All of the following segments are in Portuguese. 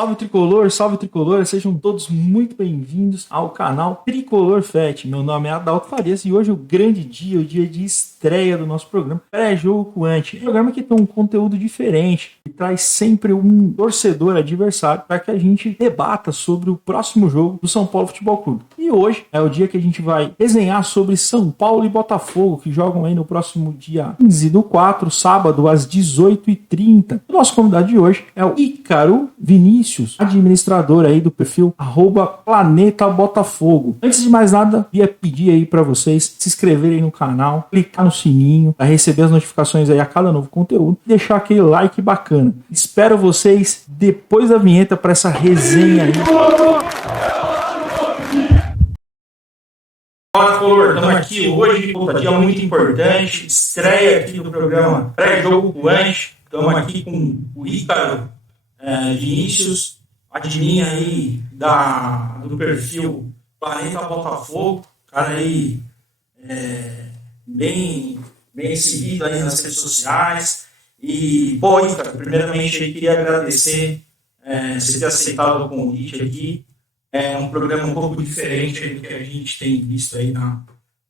Salve Tricolor, sejam todos muito bem-vindos ao canal Tricolor Fat. Meu nome é Adalto Farias e hoje é o grande dia, o dia de estreia do nosso programa Pré-Jogo com Ante. Um programa que tem um conteúdo diferente e traz sempre um torcedor adversário para que a gente debata sobre o próximo jogo do São Paulo Futebol Clube. E hoje é o dia que a gente vai resenhar sobre São Paulo e Botafogo, que jogam aí no próximo dia 15/4, sábado, às 18h30. O nosso convidado de hoje é o Ícaro Vinícius, administrador aí do perfil @Planeta Botafogo. Antes de mais nada, ia pedir aí para vocês se inscreverem no canal, clicar no sininho para receber as notificações aí a cada novo conteúdo e deixar aquele like bacana. Espero vocês depois da vinheta para essa resenha aí. Fala, Tricolor, estamos aqui hoje, dia muito importante, estreia aqui do programa Pré-Jogo com Ante. Estamos aqui com o Ícaro Vinícius, admin aí do perfil Planeta Botafogo, cara aí bem seguido aí nas redes sociais. E, pô, Ícaro, primeiramente eu queria agradecer você ter aceitado o convite aqui. É um programa um pouco diferente do que a gente tem visto aí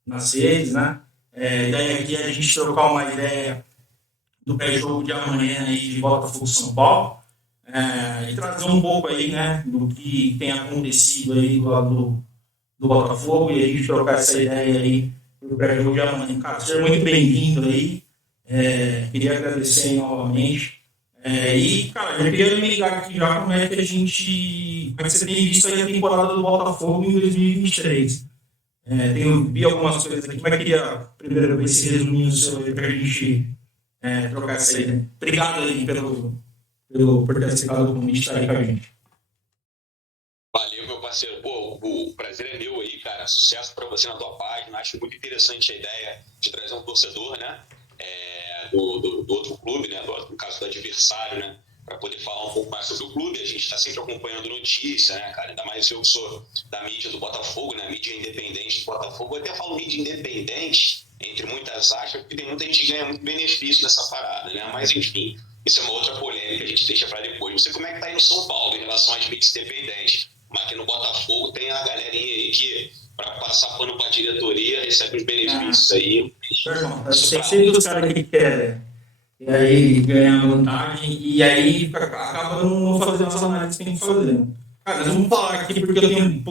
nas redes, né? A ideia aqui é a gente trocar uma ideia do pré-jogo de amanhã aí de Botafogo São Paulo e trazer um pouco aí, né, do que tem acontecido aí do lado do Botafogo e a gente trocar essa ideia aí do pré-jogo de amanhã. Cara, seja muito bem-vindo aí. Queria agradecer aí novamente. E, cara, eu queria me ligar aqui já como é que você tem visto aí a temporada do Botafogo em 2023. Vi algumas coisas aqui, mas queria primeiro ver esse resuminho seu aí pra gente trocar essa ideia. Obrigado aí por ter aceitado o convite de estar aí com a gente. Valeu, meu parceiro. Pô, o prazer é meu aí, cara. Sucesso pra você na tua página. Acho muito interessante a ideia de trazer um torcedor, né? Do outro clube, né, no caso do adversário, né, para poder falar um pouco mais sobre o clube. A gente está sempre acompanhando notícia, né, cara, ainda mais eu que sou da mídia do Botafogo, né, mídia independente do Botafogo. Eu até falo mídia independente, entre muitas aspas, porque tem muita gente que ganha muito benefício nessa parada, né, mas enfim, isso é uma outra polêmica que a gente deixa para depois. Não sei como é que tá aí no São Paulo em relação às mídias independentes, mas aqui no Botafogo tem a galerinha aí que, para passar pano para a diretoria, recebe os benefícios aí. Tem sempre os caras que querem ganhar vantagem e aí acaba não fazendo as análises que tem que fazer. Cara, vamos falar aqui porque eu tenho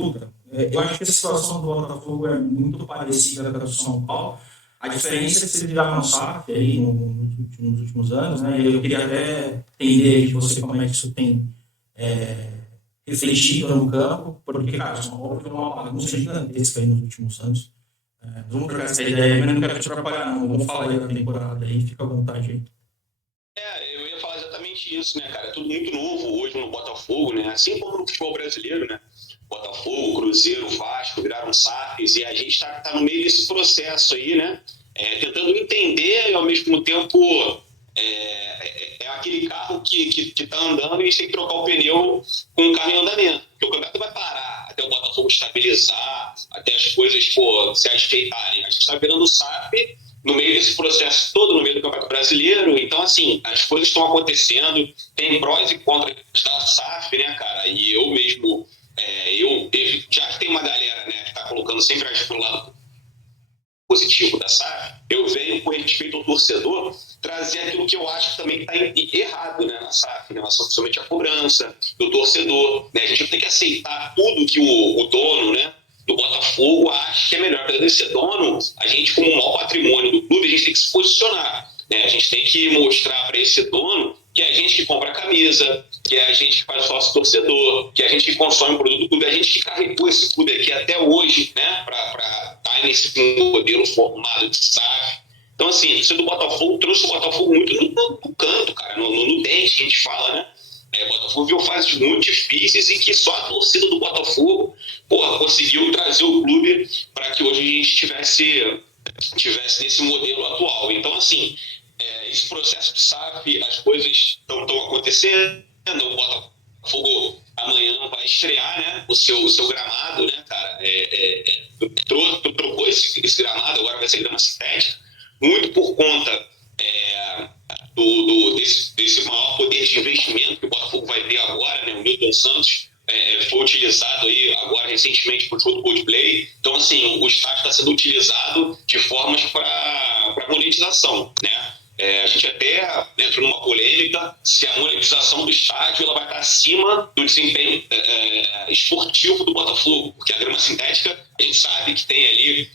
eu acho que a situação do Botafogo é muito parecida com a do São Paulo. A diferença é que vocês viraram SAF aí nos últimos anos, né? Eu queria até entender de você como é que isso tem refletido no campo, porque, cara, o São Paulo foi uma bagunça gigantesca aí nos últimos anos. Vamos trocar essa ideia, mas não quero te atrapalhar, não. Vamos falar aí da temporada aí, fica à vontade aí. Eu ia falar exatamente isso, né, cara? É tudo muito novo hoje no Botafogo, né? Assim como no futebol brasileiro, né? Botafogo, Cruzeiro, Vasco viraram SAFs e a gente tá no meio desse processo aí, né? Tentando entender e ao mesmo tempo é aquele carro que tá andando e a gente tem que trocar o pneu com o carro em andamento. Porque o campeonato vai parar até o Botafogo estabilizar, até as coisas se ajeitarem. A gente está virando SAF no meio desse processo todo, no meio do Campeonato Brasileiro. Então, assim, as coisas estão acontecendo, tem prós e contras da SAF, né, cara? E eu mesmo, já que tem uma galera, né, que está colocando sempre pro lado positivo da SAF, eu venho, com respeito ao torcedor, trazer aquilo que eu acho que também está errado, né, na SAF, em relação principalmente à cobrança do torcedor, né? A gente tem que aceitar tudo que o dono, né, do Botafogo acha que é melhor. Para ser dono, a gente, como o maior patrimônio do clube, a gente tem que se posicionar, né? A gente tem que mostrar para esse dono que é a gente que compra a camisa, que é a gente que faz sócio torcedor, que é a gente que consome o produto do clube, a gente que carregou esse clube aqui até hoje, né, para estar nesse modelo formado de SAF. Então, assim, você do Botafogo trouxe o Botafogo muito no canto, cara, no dente que a gente fala, né? O Botafogo viu fases muito difíceis e que só a torcida do Botafogo, conseguiu trazer o clube para que hoje a gente tivesse nesse modelo atual. Então, assim, esse processo de SAF, as coisas estão acontecendo. O Botafogo amanhã vai estrear, né, o seu gramado, né, cara? Trocou esse gramado, agora vai ser grama sintética, muito por conta desse maior poder de investimento que o Botafogo vai ter agora, né? O Milton o Santos foi utilizado aí agora recentemente para o jogo do Coldplay. Então, assim, o estádio está sendo utilizado de formas para monetização, né? A gente até entrou numa polêmica se a monetização do estádio ela vai estar acima do desempenho esportivo do Botafogo, porque a grama sintética a gente sabe que tem ali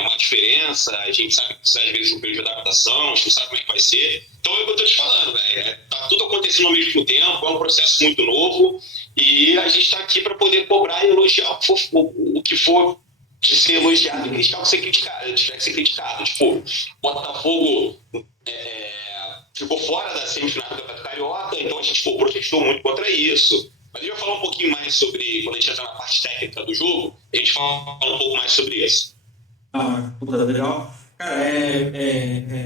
uma diferença, a gente sabe que precisa às vezes de um período de adaptação, a gente não sabe como é que vai ser. Então é o que eu estou te falando, velho. Tá tudo acontecendo ao mesmo tempo, é um processo muito novo e a gente está aqui para poder cobrar e elogiar o que for de ser elogiado e criticar o que ser criticado, tiver que ser criticado. Tipo, Botafogo ficou fora da semifinal do Campeonato Carioca, então a gente protestou muito contra isso. Mas a gente vai falar um pouquinho mais sobre, quando a gente entrar na parte técnica do jogo, a gente fala um pouco mais sobre isso. Puta, legal. Cara,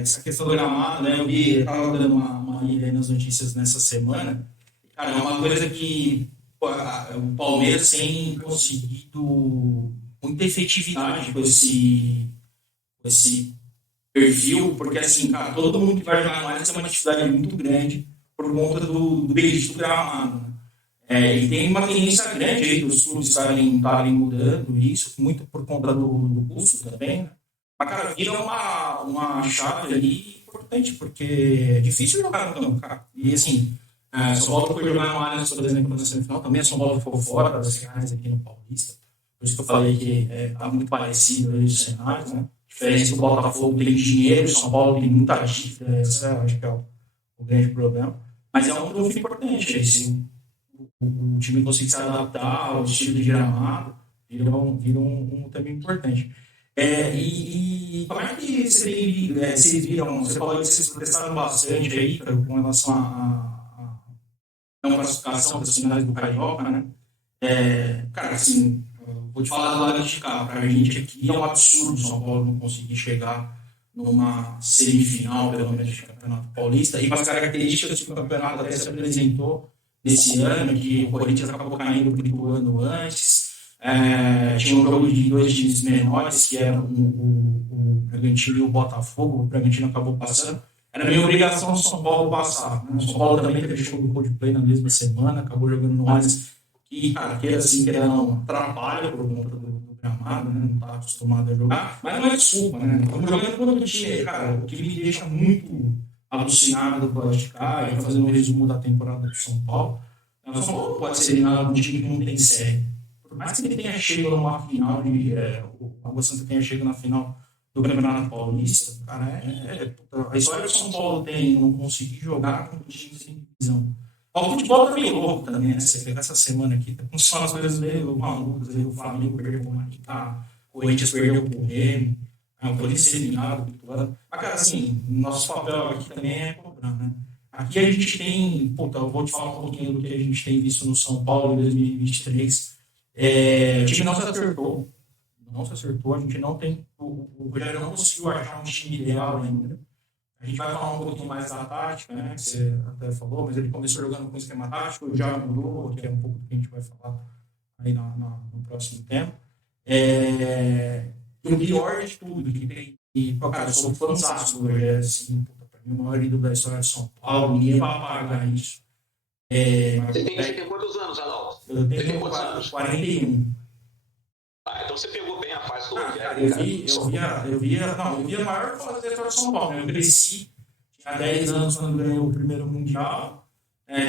essa questão do gramado, né? Eu tava dando uma lida aí nas notícias nessa semana. Cara, é uma coisa que o Palmeiras tem conseguido muita efetividade com esse perfil, porque assim, cara, todo mundo que vai jogar no Allianz tem uma dificuldade muito grande por conta do bendito gramado, né? E tem uma tendência grande aí dos clubes estarem mudando isso, muito por conta do custo também, né? Mas, cara, vira uma chave ali importante, porque é difícil jogar no campo, cara. E assim, São Paulo foi jogar no Allianz, por exemplo, na semifinal, também a São Paulo ficou fora das finais aqui no Paulista. Por isso que eu falei que tá muito parecido aí os cenários, né? A diferença é que o Botafogo tem dinheiro, o São Paulo tem muita dívida, esse acho que é o grande problema. Mas é um trunfo importante, se o time conseguir se adaptar ao estilo de gramado, vira um também importante. E como é que vocês viram, você falou que vocês protestaram bastante aí com relação a não classificação das finais do Carioca, né? Cara, assim, vou te falar do lado de cá, pra gente aqui é um absurdo o São Paulo não conseguir chegar numa semifinal, pelo menos, de Campeonato Paulista, e com as características que o campeonato até se apresentou nesse ano, que o Corinthians acabou caindo por ano antes, tinha um jogo de dois times menores, que eram o Bragantino e o Botafogo, o Bragantino acabou passando. Era minha obrigação o São Paulo passar, né? O São Paulo também teve jogo do Coldplay na mesma semana, acabou jogando no Allianz, que, cara, queira assim, queira não, atrapalha por conta do gramado, né? Não está acostumado a jogar, mas não é desculpa, né? Estamos jogando contra o time, cara, o que me deixa muito alucinado do lado de cá, e fazendo um resumo da temporada do São Paulo. O São Paulo pode ser eliminado de um time que não tem série. Por mais que ele tenha chegado numa final, o Água Santa tenha chegado na final do Campeonato Paulista, cara, a história que o São Paulo tem não conseguir jogar com o time sem divisão. O futebol tá meio louco também, né? Você pega essa semana aqui, tá com só as coisas meio malucas, aí o Flamengo perdeu com o Maritá, o Corinthians perdeu com o Remo, o Corinthians eliminado, mas, cara, assim, nosso papel aqui também é cobrar, né? Aqui a gente tem, eu vou te falar um pouquinho do que a gente tem visto no São Paulo em 2023. O time não se acertou, a gente não tem, o Rogério não conseguiu achar um time ideal ainda. A gente vai falar um pouquinho mais da tática, né, que você até falou, mas ele começou jogando com esquema tático, já mudou, que é um pouco do que a gente vai falar aí no próximo tempo. E o pior de tudo, que tem, cara, eu sou fãzaço do Rogério, assim, pra mim, o maior ídolo da história de São Paulo, ninguém vai apagar isso. Você tem quantos anos, Adalto? Eu tenho 41. Então você pegou bem a fase do Rogério. Eu via a maior fase da história de São Paulo. Eu cresci, tinha 10 anos quando ganhou o primeiro Mundial.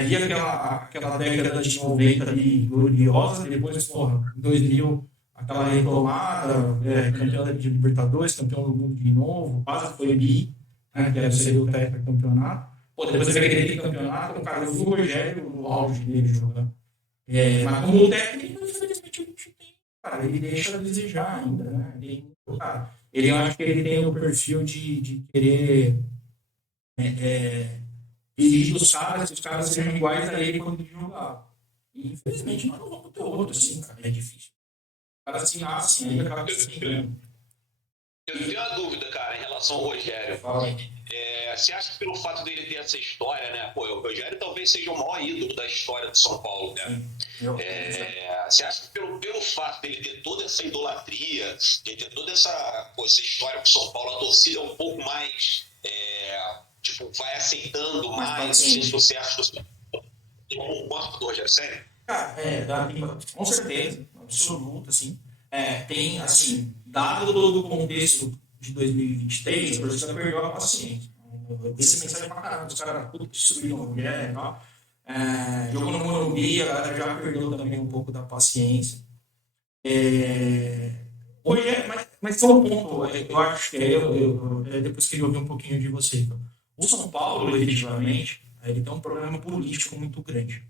Via aquela década de 90 ali gloriosa. Depois, em 2000, aquela retomada, campeão de Libertadores, campeão do mundo de novo, quase foi bi, né, que seria o tetracampeonato. Depois veio aquele campeonato, cara, eu vi o Rogério no auge dele jogando. Mas como técnico, infelizmente, a gente tem. Cara, ele deixa a desejar ainda, né? Eu acho que ele tem o perfil de querer exigir dos caras que os caras sejam iguais a ele quando ele jogar. E infelizmente nós não vamos ter outro, assim, cara, é difícil. O cara assim nasce e acaba se engano. Eu tenho uma dúvida, cara, em relação ao Rogério. Você acha que pelo fato dele ter essa história, né? O Rogério talvez seja o maior ídolo da história de São Paulo, né? Você acha que pelo fato dele ter toda essa idolatria, de ter toda essa história com o São Paulo, a torcida é um pouco mais, vai aceitando mais os sucessos do Rogério, sério? Cara, com certeza, absoluta, assim. Tem, assim, dado todo o contexto de 2023, a torcida perdeu a paciência. Eu vi essa mensagem pra caramba, os caras tudo destruíram a mulher e tal. Jogou no Morumbi, a galera já perdeu também um pouco da paciência. Hoje mas tem um ponto, eu acho que depois queria ouvir um pouquinho de você. Então. O São Paulo, efetivamente, ele tem um problema político muito grande.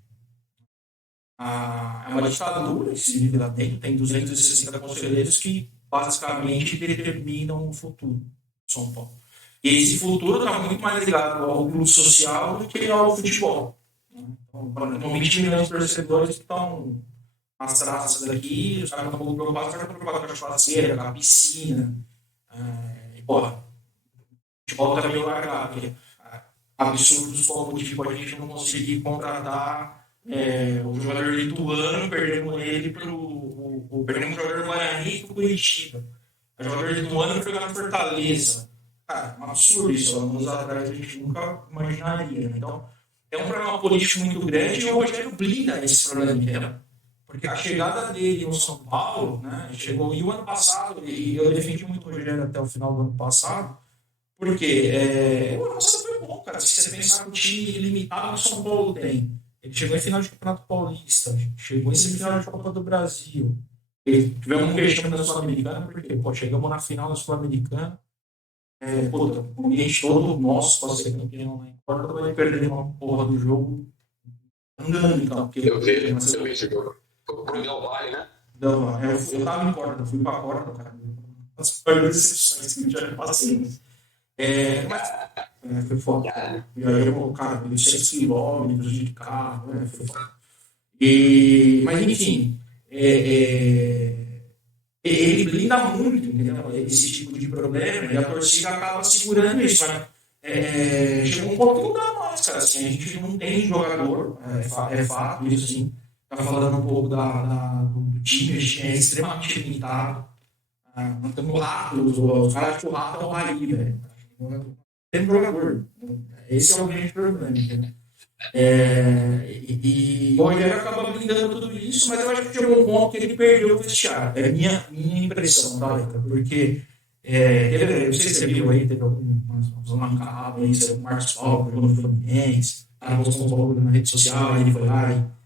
É uma ditadura que se vive lá dentro, tem 260 conselheiros que basicamente determinam o futuro do São Paulo. E esse futuro está muito mais ligado ao clube social do que ao futebol. Então, com 20 milhões de torcedores que estão nas traças daqui, os caras estão um pouco preocupados com a churrasqueira, com a piscina. O futebol está meio largado, porque absurdos como tipo, a gente não conseguir contratar o jogador lituano, perdemos ele perdemos o jogador do Guarani para o Curitiba. O jogador lituano foi jogar no Fortaleza. Cara, um absurdo isso. Anos atrás a gente nunca imaginaria. Né? Então, é um problema político muito grande e o Rogério blinda esse problema inteiro. Porque a chegada dele no São Paulo, né, chegou e o ano passado, e eu defendi muito o Rogério até o final do ano passado, porque o ano passado foi bom, cara. Se você pensar que o time limitado que o São Paulo tem, ele chegou em final de Campeonato Paulista, chegou em semifinal de Copa do Brasil. Ele tivemos um vexame na Sul-Americana, porque chegamos na final da Sul-Americana. O ambiente todo nosso para ser campeão lá em Córdoba vai perder uma porra do jogo andando, então. Porque eu vi esse jogo. Pro Del Valle, né? Não, eu tava em Córdoba, fui pra Córdoba, cara. As piores decepções que eu já passei. Mas foi foda. E aí eu, cara, 6 quilômetros de carro, foi foda. Mas enfim, ele blinda muito, entendeu? Esse tipo de problema, e a torcida acaba segurando isso. Chegou um ponto que não dá mais, cara. Assim, a gente não tem jogador, é fato, isso assim. Tá falando um pouco do time, a gente é extremamente limitado. Nós temos ratos, os caras acham que o rato é o Raí, velho. Tem um jogador. Esse é o grande problema, entendeu? E o Rogério acaba blindando tudo isso, mas eu acho que chegou um ponto que ele perdeu o vestiário. É a minha impressão, tá, Leca? Porque, não sei se você viu aí, teve algumas mancadas aí, o Marcos Paulo jogou no Fluminense, postou um bagulho na rede social, aí ele foi lá e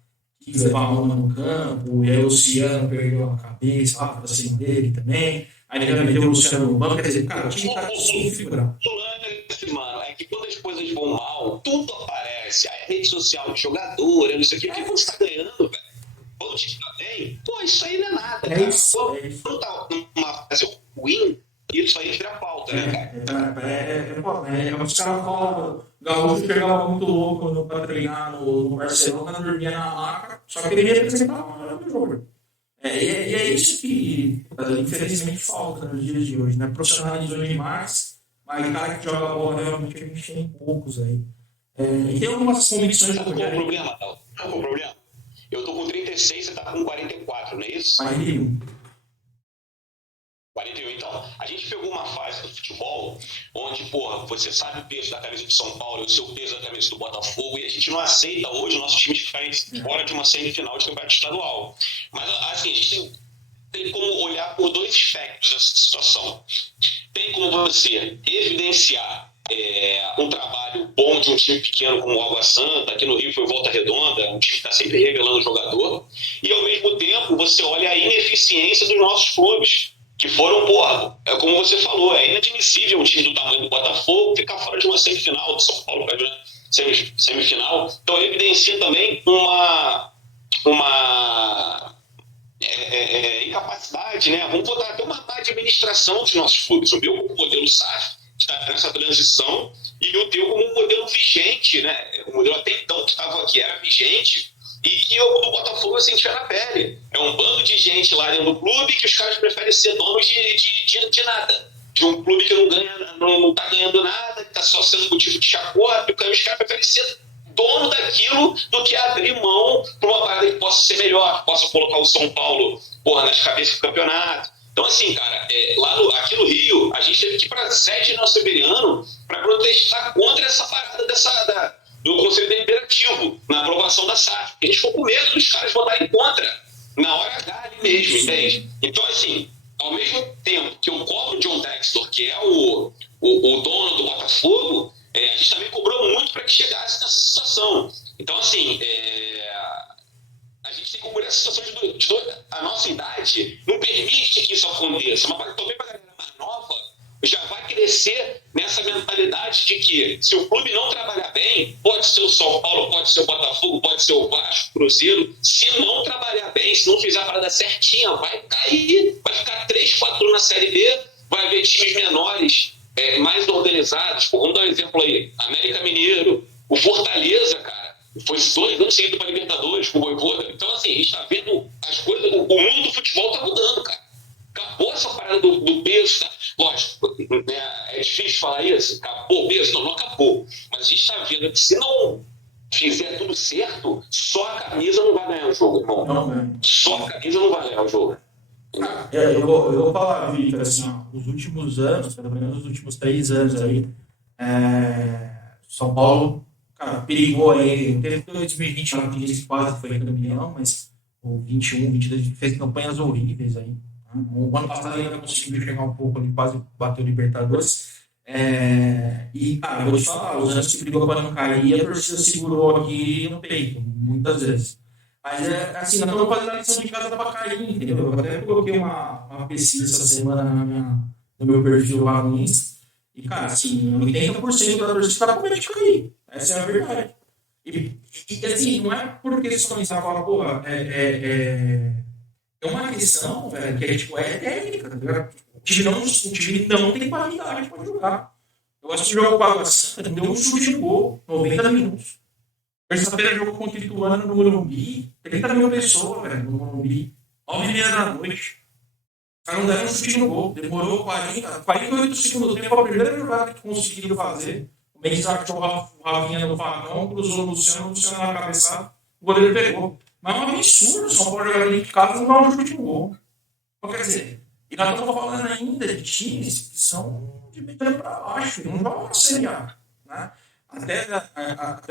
quis levar a mão no campo, e aí o Luciano perdeu a cabeça lá pra cima dele também. Aí ele já meteu o Luciano no banco, quer dizer, cara, o time tá desconfigurado. Mano, é que quando as coisas vão mal, tudo aparece. Aí a rede social de jogador, não sei o que, porque quando você tá ganhando, velho, quando o time tá bem, pô, isso aí não é nada, cara. Quando tá numa fase ruim, isso aí vira pauta, né, cara? Os caras falam, o Gaúcho chegava muito louco pra treinar no Barcelona, dormia na maca, só que ele representava o jogo. E é isso que, infelizmente, falta nos dias de hoje, né? Profissionalizou demais, mas o cara que joga bola realmente a gente tem poucos aí. E tem algumas convicções. Qual é o problema, Tal? Qual é o problema? Eu tô com 36, você tá com 44, não é isso? 41. 41, então. A gente pegou uma fase do futebol onde, porra, você sabe o peso da camisa de São Paulo, o seu peso da camisa do Botafogo, e a gente não aceita hoje o nosso time ficar fora de uma semifinal de campeonato estadual. Mas, assim, a gente tem como olhar por dois aspectos dessa situação. Tem como você evidenciar um trabalho bom de um time pequeno como o Água Santa, aqui no Rio foi Volta Redonda, um time que está sempre revelando o jogador, e ao mesmo tempo você olha a ineficiência dos nossos clubes, que foram, porra, como você falou, é inadmissível um time do tamanho do Botafogo ficar fora de uma semifinal, do São Paulo para semifinal. Então evidencia também uma incapacidade, né? Vamos botar até uma má administração dos nossos clubes. O meu como modelo SAF está nessa transição e o teu como um modelo vigente, né? O modelo até então que era vigente e que o Botafogo sentia na pele. É um bando de gente lá dentro do clube que os caras preferem ser donos de nada. De um clube que não tá ganhando nada, que está só sendo motivo de chacota, os caras preferem ser dono daquilo do que abrir mão para uma parada que possa ser melhor, que possa colocar o São Paulo, porra, nas cabeças do campeonato. Então, assim, cara, aqui no Rio, a gente teve que ir para a sede Nelson Severiano para protestar contra essa parada do Conselho Deliberativo na aprovação da SAF. A gente ficou com medo dos caras votarem contra na hora H ali mesmo, entende? Então, assim, ao mesmo tempo que eu cobro o John Textor, que é o dono do Botafogo, a gente também cobrou muito para que chegasse nessa situação. Então, assim, a gente tem que cobrir essa situação a nossa idade não permite que isso aconteça, mas também para a galera mais nova já vai crescer nessa mentalidade de que se o clube não trabalhar bem, pode ser o São Paulo, pode ser o Botafogo, pode ser o Vasco, Cruzeiro, se não trabalhar bem, se não fizer a parada certinha, vai cair, vai ficar 3, 4 na Série B, vai haver times menores, mais organizados. Pô, vamos dar um exemplo aí, América Mineiro, o Fortaleza, cara, foi 2 anos seguidos para Libertadores com o Vojvoda. Então, assim, a gente está vendo as coisas, o mundo do futebol está mudando, cara. Acabou essa parada do peso, tá? Lógico, é difícil falar isso, acabou o peso, não acabou. Mas a gente está vendo que se não fizer tudo certo, só a camisa não vai ganhar o jogo, irmão. Não, só a camisa não vai ganhar o jogo. Eu vou falar, Victor, assim, ó, os últimos anos, pelo menos os últimos 3 anos aí, São Paulo, cara, perigou aí, teve 2021 que quase foi campeão, mas o 21, 22 fez campanhas horríveis aí. O ano passado ainda conseguiu chegar um pouco ali, quase bateu o Libertadores. E, cara, eu vou te falar, os anos que brigou para não cair, a torcida segurou aqui no peito, muitas vezes. Mas, assim, nós estamos fazendo a lição de casa para cair, entendeu? Eu até coloquei uma pesquisa essa semana no meu perfil lá no Insta. E, cara, assim, 80% da torcida está com medo de cair. Essa é a verdade. E assim, não é por questões, sabe? Falar, porra, é uma questão, velho, que é técnica, tá ligado? O time não tem qualidade para jogar. Eu acho que o jogo com a Água Santa deu um chute no gol, 90 minutos. Terça-feira jogou contra o Ituano no Morumbi, 30 mil pessoas, velho, no Morumbi, 9h30 da noite. Os caras não deram um chute no gol, demorou 48 segundos do tempo, a primeira jogada que conseguiram fazer. O Mendes achou o Rafinha no facão, cruzou o Luciano na cabeçada, o goleiro pegou. Mas é um absurdo, São Paulo jogar dentro de casa e não dar um chute no gol. Então, quer dizer, e nós estamos falando ainda de times que são de meio para baixo, não jogam na Série A, né? Até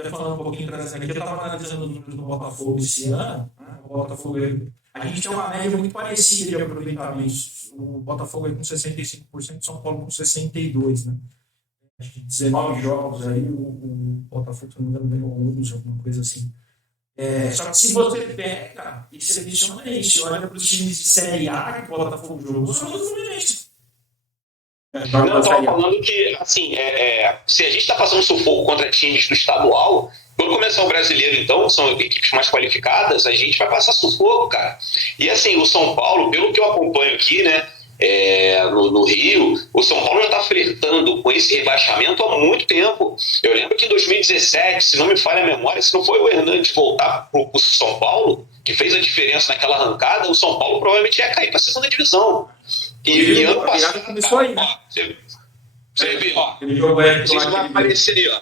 falando um pouquinho trazendo aqui, eu estava analisando os números do Botafogo esse ano, né? O Botafogo, a gente tem uma média muito parecida de aproveitamento. O Botafogo é com 65%, o São Paulo com 62%, né? Acho que 19 jogos aí, o Botafogo, se não me engano, ganhou 11, alguma coisa assim. Só que se você pega e seleciona isso, olha para os times de Série A que o Botafogo jogou, são todos Fluminense. Não, eu estava falando que, assim, se a gente está passando sufoco contra times do estadual, quando começar o brasileiro, então, são equipes mais qualificadas, a gente vai passar sufoco, cara. E, assim, o São Paulo, pelo que eu acompanho aqui, né, no Rio, o São Paulo já está flertando com esse rebaixamento há muito tempo. Eu lembro que em 2017, se não me falha a memória, se não foi o Hernandes voltar para o São Paulo, que fez a diferença naquela arrancada, o São Paulo provavelmente ia cair para a segunda divisão. E ano passado, você vê, ó, vocês vão aparecer aí, ó.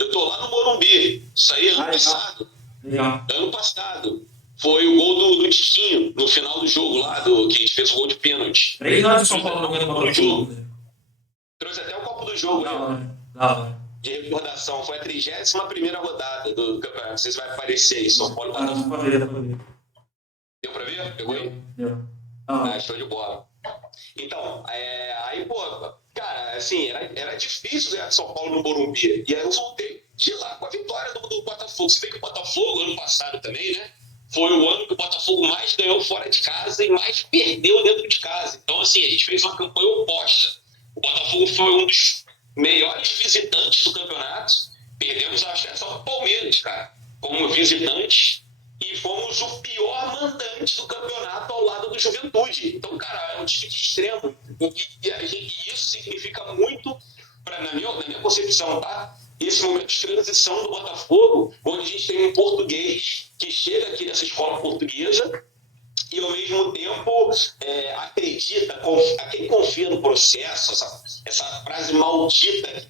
Eu tô lá no Morumbi, isso aí ano passado. Ano passado. Foi o gol do Tiquinho, no final do jogo lá, que a gente fez o gol de pênalti. 3 anos de São Paulo não ganhando o jogo. Trouxe até o copo do jogo, né? De recordação. Foi a 31ª rodada do campeonato. Não sei se vai aparecer aí, São Paulo. Deu pra ver? Pegou aí? Deu. Show de bola. Então, aí, pô, cara, assim, era difícil ganhar de São Paulo no Morumbi. E aí eu voltei de lá com a vitória do Botafogo. Se bem que o Botafogo, ano passado também, né? Foi o ano que o Botafogo mais ganhou fora de casa e mais perdeu dentro de casa. Então, assim, a gente fez uma campanha oposta. O Botafogo foi um dos melhores visitantes do campeonato. Perdemos acesso ao Palmeiras, cara, como visitante. E fomos o pior mandante do campeonato ao lado do Juventude. Então, cara, é um time de extremo. E isso significa muito, na minha concepção, tá? Esse momento de transição do Botafogo, onde a gente tem um português que chega aqui nessa escola portuguesa e, ao mesmo tempo, acredita, quem confia no processo, essa frase maldita,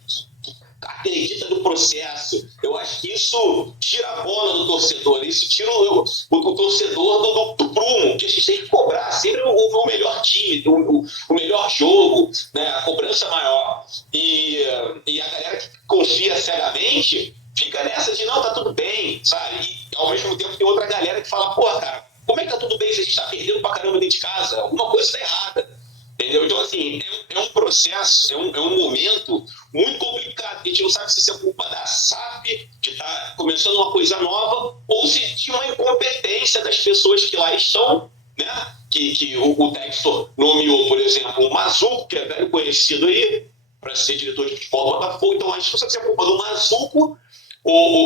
acredita no processo. Eu acho que isso tira a bola do torcedor, isso tira o torcedor do prumo, que a gente tem que cobrar sempre o melhor time, o melhor jogo, né, a cobrança maior. E a galera que confia cegamente fica nessa de não, tá tudo bem, sabe? E ao mesmo tempo tem outra galera que fala, pô, cara, como é que tá tudo bem se a gente tá perdendo pra caramba dentro de casa? Alguma coisa tá errada. Entendeu? Então, assim, é um processo, é um momento muito complicado. A gente não sabe se isso é culpa da SAF, de estar começando uma coisa nova, ou se tinha uma incompetência das pessoas que lá estão, né? Que o Textor nomeou, por exemplo, o Mazuco, que é velho conhecido aí, para ser diretor de futebol do Botafogo. Então, acho que você é culpa do Mazuco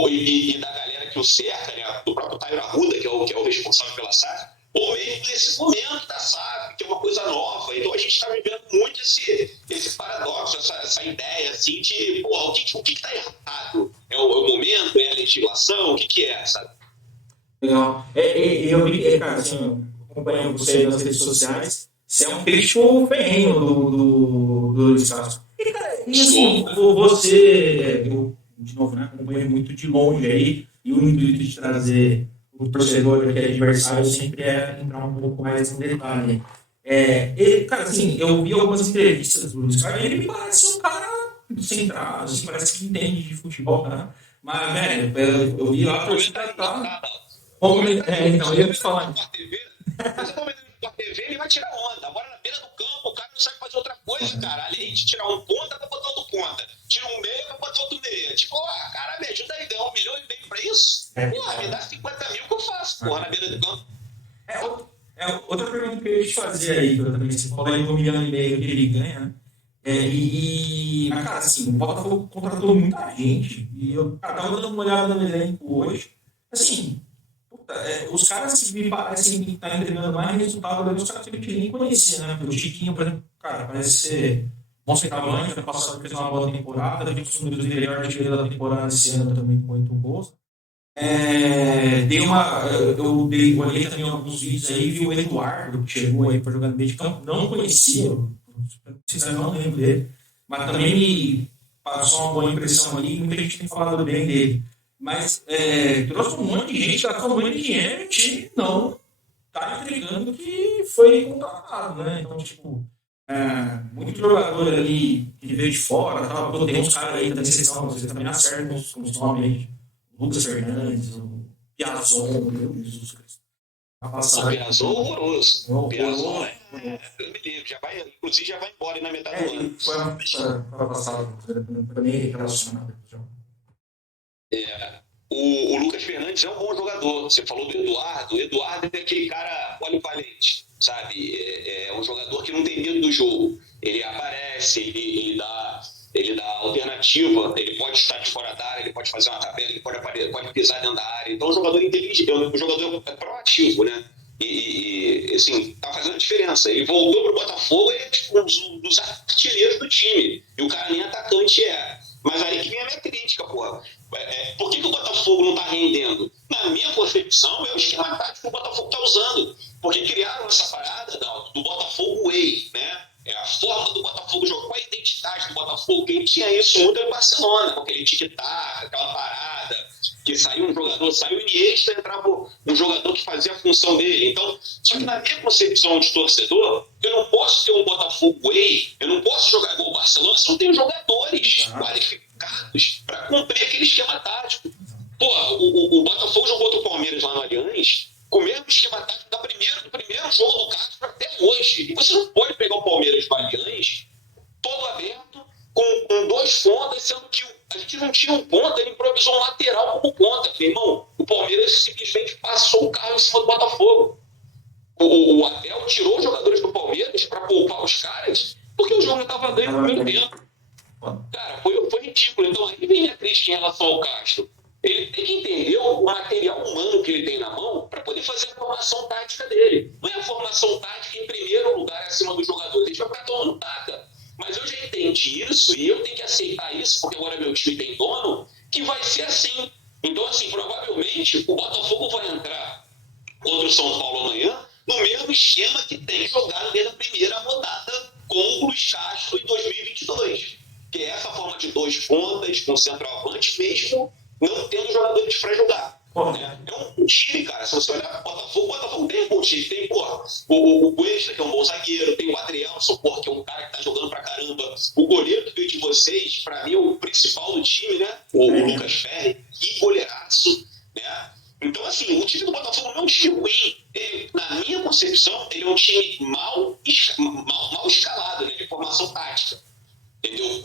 e da galera que o cerca, né? Do próprio Tairo Arruda, que é o responsável pela SAF, ou mesmo nesse momento da SAF, que é uma coisa nova. Então a gente está vivendo muito esse paradoxo, essa ideia assim de, pô, o que está errado? É o momento? É a legislação? O que é, sabe? Legal. Eu vi, cara, assim, acompanhando você nas redes sociais, você é um crítico ferrenho do Luiz Castro. E, cara, e assim, eu, de novo, né, acompanho muito de longe aí, e o intuito de trazer o torcedor que é adversário sempre é entrar um pouco mais no detalhe. Cara, assim, eu vi algumas entrevistas do Luiz Castro, ele me parece um cara centrado, assim, parece que entende de futebol, né? Mas, velho, eu vi lá a torcida tá. Então, eu ia te falar. Mas eu tô vendo na TV, ele vai tirar onda. Agora na beira do campo, o cara não sabe fazer outra coisa, cara. Além de tirar um ponta, pra botar outro ponta. Tira um meia, pra botar outro meia. Tipo, cara, me ajuda aí, ganhar 1,5 milhão pra isso? Porra, me dá 50 mil que eu faço, porra, na beira do campo. Outra pergunta que eu ia te fazer aí, que eu também, você falou aí do 1,5 milhão que ele ganha, né? Mas, cara, assim, o Botafogo contratou muita gente. E eu tava dando uma olhada no elenco hoje. Assim, os caras que me parecem que estão entregando mais resultado ali, os caras que a gente nem conhecia, né? O Chiquinho, por exemplo, cara, parece ser bom centroavante, ano passado fez uma boa temporada, vi que os números dele é artilheiro da temporada esse ano também com 8 gols. Eu olhei também alguns vídeos aí, vi o Eduardo, que chegou aí para jogar no meio de campo, não conhecia, sinceramente não lembro dele, mas também me passou uma boa impressão ali, muita gente tem falado bem dele. Mas trouxe um monte de gente, gastou um monte de dinheiro e o time não está entregando que foi contratado, né? Então, tipo, muito jogador ali que veio de fora, tem uns caras aí da seleção, vocês também acertam com os nomes aí. Lucas Fernandes, o Piazon, meu Jesus Cristo. O Piazon horroroso. O Piazon eu me livro, inclusive já vai embora na metade do ano. Foi uma passada, para mim relacionado. O Lucas Fernandes é um bom jogador. Você falou do Eduardo. O Eduardo é aquele cara polivalente, sabe? É um jogador que não tem medo do jogo. Ele aparece, ele dá alternativa, ele pode estar de fora da área, ele pode fazer uma tabela, ele pode pisar dentro da área. Então, é um jogador inteligente, um jogador proativo, né? E assim, tá fazendo diferença. Ele voltou pro Botafogo, ele é tipo um dos artilheiros do time. E o cara nem atacante é. Mas aí que vem a minha crítica, porra. Por que o Botafogo não está rendendo? Na minha concepção, é o esquema tático que o Botafogo está usando. Porque criaram essa parada do Botafogo Way, né? É a forma do Botafogo jogar, qual a identidade do Botafogo. Quem tinha isso muito era o Barcelona, com aquele tic-tac, aquela parada, que saiu um jogador, saiu o Iniesta, entrava um jogador que fazia a função dele. Então, só que na minha concepção de torcedor, eu não posso ter um Botafogo Way, eu não posso jogar igual o Barcelona se eu não tenho jogadores qualificados para cumprir aquele esquema tático. Pô, o Botafogo jogou contra o Palmeiras lá no Allianz com o mesmo esquema tático do primeiro jogo do Castro até hoje. E você não pode pegar o Palmeiras do Allianz todo aberto, com 2 pontas, sendo que a gente não tinha um ponta, ele improvisou um lateral como ponta. Irmão, o Palmeiras simplesmente passou o carro em cima do Botafogo. O Abel tirou os jogadores do Palmeiras para poupar os caras, porque o jogo estava ganho no primeiro tempo. Cara, foi ridículo. Então, aí vem a crítica em relação ao Castro. Ele tem que entender o material humano que ele tem na mão para poder fazer a formação tática dele. Não é a formação tática em primeiro lugar acima dos jogadores. A gente vai ficar tomando taca. Mas eu já entendi isso e eu tenho que aceitar isso, porque agora meu time tem dono, que vai ser assim. Então, assim, provavelmente o Botafogo vai entrar contra o São Paulo amanhã no mesmo esquema que tem jogado desde a primeira rodada com o Luiz Castro em 2022. Que é essa forma de 2 pontas com centroavante, mesmo não tendo jogadores para jogar. É um time, cara. Se você olhar para o Botafogo tem um bom time. Tem, o Cuesta, que é um bom zagueiro. Tem o Adrielson, que é um cara que tá jogando pra caramba. O goleiro que veio de vocês, para mim, é o principal do time, né? O Lucas Ferri. que goleiraço, né? Então, assim, o time do Botafogo não é um time ruim. Ele, na minha concepção, ele é um time mal escalado, né, de formação tática. Entendeu?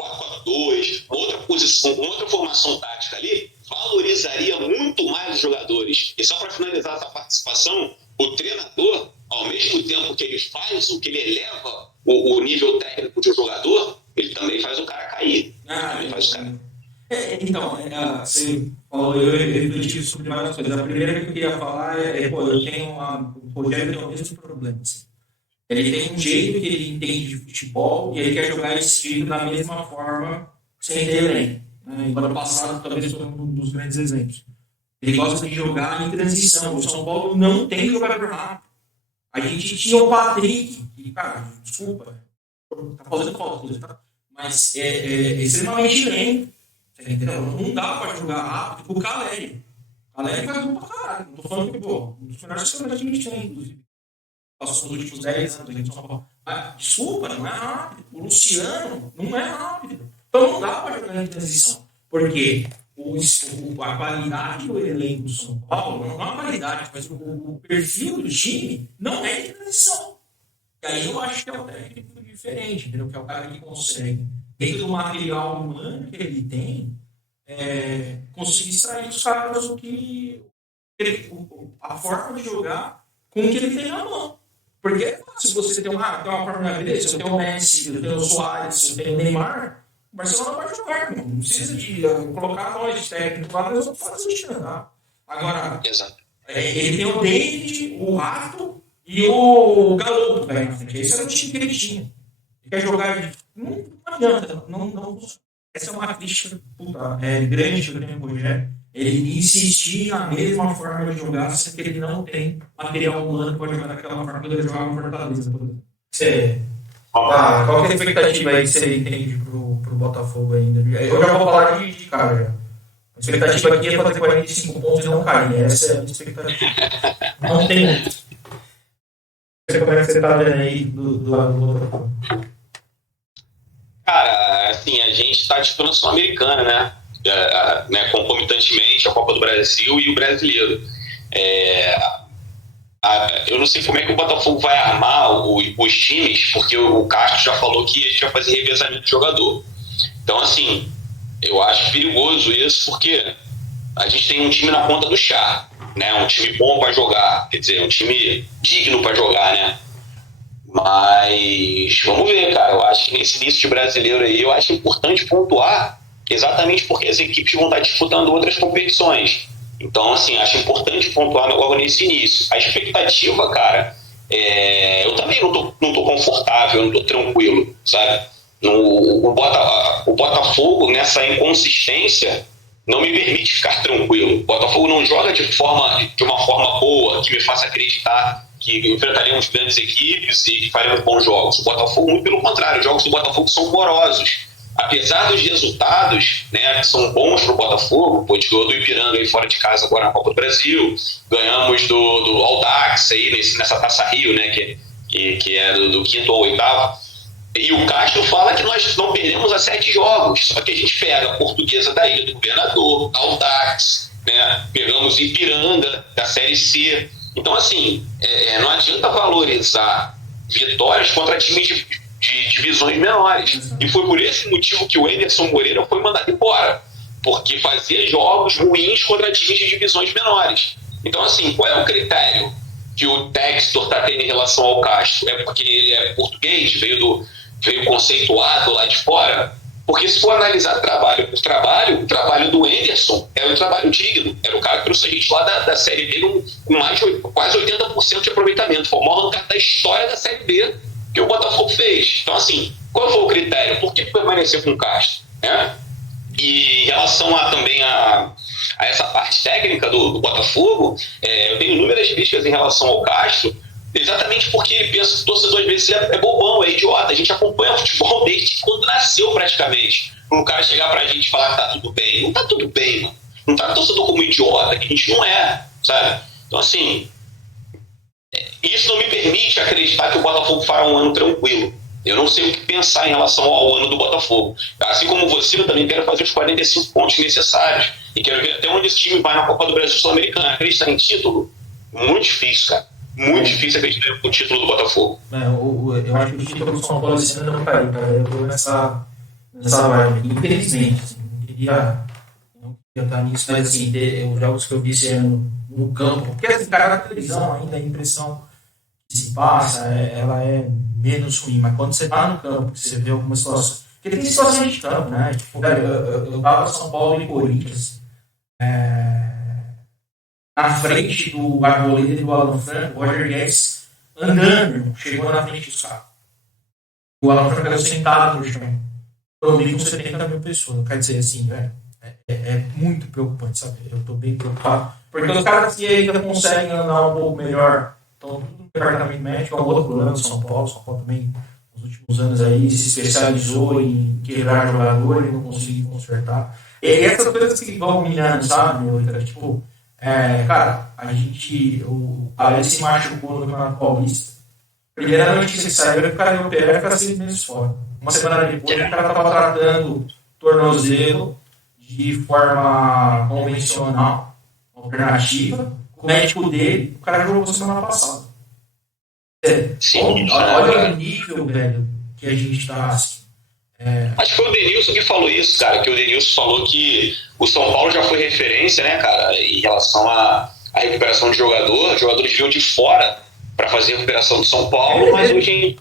4-4-2, outra posição, outra formação tática ali, valorizaria muito mais os jogadores. E só para finalizar essa participação, o treinador, ao mesmo tempo que ele faz o que ele eleva o nível técnico de um jogador, ele também faz o cara cair. Também faz o cara. Então, você falou, eu refleti sobre várias coisas. A primeira que eu queria falar eu tenho o Rogério tem o mesmo problema. Assim. Ele tem um jeito que ele entende de futebol e ele quer jogar esse jeito da mesma forma, sem ter elenco. Né? No ano passado, talvez foi um dos grandes exemplos. Ele gosta de jogar em transição. O São Paulo não tem jogador rápido. A gente tinha o Patrick, que, cara, desculpa, tá fazendo falta, tá? Mas é extremamente lento. Entendeu? Não dá pra jogar rápido com o Caleri. O Caleri faz gol pra caralho. Não tô falando que, pô, um dos melhores jogadores que a gente tem, inclusive. Passou nos últimos 10 anos aqui no São Paulo. Mas, desculpa, não é rápido. O Luciano não é rápido. Então não dá pra jogar em transição. Porque a qualidade do elenco do São Paulo, não é a qualidade, mas o perfil do time não é de transição. E aí eu acho que é um técnico diferente, entendeu? Que é o cara que consegue, dentro do material humano que ele tem, conseguir extrair dos caras a forma de jogar com o que ele tem na mão. Porque é fácil você ter uma forma na vida, se eu tenho o Messi, se eu tenho o Suárez, se eu tenho o Neymar, o Barcelona vai jogar, não precisa de colocar nós técnicos lá, nós vamos fazer isso, tá? Agora, ele tem o David, o Rato e o Galo, né? Esse era o time que ele tinha. Ele quer jogar. Não adianta. Não, essa é uma crítica grande que eu tenho com o Rogério. Ele insistir na mesma forma de jogar, sendo que ele não tem material humano para jogar daquela forma que ele jogava no Fortaleza. Qual que é a expectativa aí que você entende pro Botafogo ainda? Eu já vou falar de cara já. A expectativa aqui é fazer 45 pontos e não cair. Essa é a minha expectativa. Não tem muito. Como é que você tá vendo aí do lado do Botafogo? Cara, assim, a gente tá disputando a Sul-Americana, né? Concomitantemente a Copa do Brasil e o Brasileiro. Eu não sei como é que o Botafogo vai armar os times, porque o Castro já falou que a gente vai fazer revezamento de jogador. Então, assim, eu acho perigoso isso, porque a gente tem um time na ponta do chá, né? Um time bom para jogar, quer dizer, um time digno para jogar, né? Mas vamos ver, cara. Eu acho que nesse início de brasileiro aí, eu acho importante pontuar, exatamente porque as equipes vão estar disputando outras competições. Então, assim, acho importante pontuar logo nesse início. A expectativa, cara, eu também não tô confortável, não tô tranquilo, sabe? O Botafogo, nessa inconsistência, não me permite ficar tranquilo. O Botafogo não joga de uma forma boa, que me faça acreditar que enfrentaremos grandes equipes e faremos bons jogos. O Botafogo, muito pelo contrário, os jogos do Botafogo são morosos. Apesar dos resultados, né, que são bons para o Botafogo, a gente ganhou do Ipiranga aí fora de casa agora na Copa do Brasil, ganhamos do Audax aí nessa Taça Rio, né, que é do 5º ao 8º. E o Castro fala que nós não perdemos a 7 jogos, só que a gente pega a Portuguesa da Ilha do Governador, Audax, né, pegamos Ipiranga da Série C. Então, assim, não adianta valorizar vitórias contra times de divisões menores. E foi por esse motivo que o Anderson Moreira foi mandado embora, porque fazia jogos ruins contra times de divisões menores. Então, assim, qual é o critério que o Textor está tendo em relação ao Castro? É porque ele é português, veio conceituado lá de fora? Porque se for analisar trabalho por trabalho, o trabalho do Anderson era um trabalho digno. Era o cara que trouxe a gente lá da Série B com quase 80% de aproveitamento. Foi o maior arrancada da história da Série B que o Botafogo fez. Então, assim, qual foi o critério? Por que permanecer com o Castro? Né? E em relação também a essa parte técnica do Botafogo, eu tenho inúmeras críticas em relação ao Castro, exatamente porque ele pensa que o torcedor às vezes é bobão, é idiota. A gente acompanha o futebol desde quando nasceu praticamente. Um cara chegar pra gente e falar que tá tudo bem. Não tá tudo bem, mano. Não tá o torcedor como idiota, que a gente não é, sabe? Então, assim, isso não me permite acreditar que o Botafogo fará um ano tranquilo. Eu não sei o que pensar em relação ao ano do Botafogo. Assim como você, eu também quero fazer os 45 pontos necessários. E quero ver até onde esse time vai na Copa do Brasil Sul-Americana. Acreditar em título? Muito difícil, cara. Muito difícil acreditar no título do Botafogo. Eu acho que o título do São Paulo esse ano não caiu, cara. Eu tô nessa vibe. Infelizmente, assim, não queria estar nisso, mas assim, os jogos que eu vi esse ano no campo, porque assim, cara, na televisão ainda a impressão que se passa, ela é menos ruim, mas quando você tá no campo, que você vê alguma situação, porque tem situações de campo, né? Tipo, cara, eu tava São Paulo e Corinthians, na frente do Arboleda e do Alan Franco, o Roger Guedes andando, chegou na frente dos carros. O Alan Franco caiu sentado no chão. Provavelmente com 70 mil pessoas. Quer dizer, assim, velho, é muito preocupante, sabe? Eu tô bem preocupado. Porque os caras que ainda conseguem andar um pouco melhor estão tudo no departamento médico, é um outro problema do São Paulo. São Paulo também, nos últimos anos aí, se especializou em quebrar jogador e não conseguiu consertar. E essas coisas que vão minando, sabe, meu? Tipo, cara, o Alex se machucou no Campeonato Paulista. Primeira notícia que saiu é que o cara ia operar e ficar 6 meses fora. Uma semana depois, o cara estava tratando tornozelo de forma convencional, alternativa. Com o médico dele, o cara jogou semana passada. Sim, olha o nível, velho, que a gente está assim. Acho que foi o Denilson que falou isso, cara, que o Denilson falou que o São Paulo já foi referência, né, cara, em relação à recuperação de jogador. Os jogadores vinham de fora para fazer a recuperação do São Paulo, mas hoje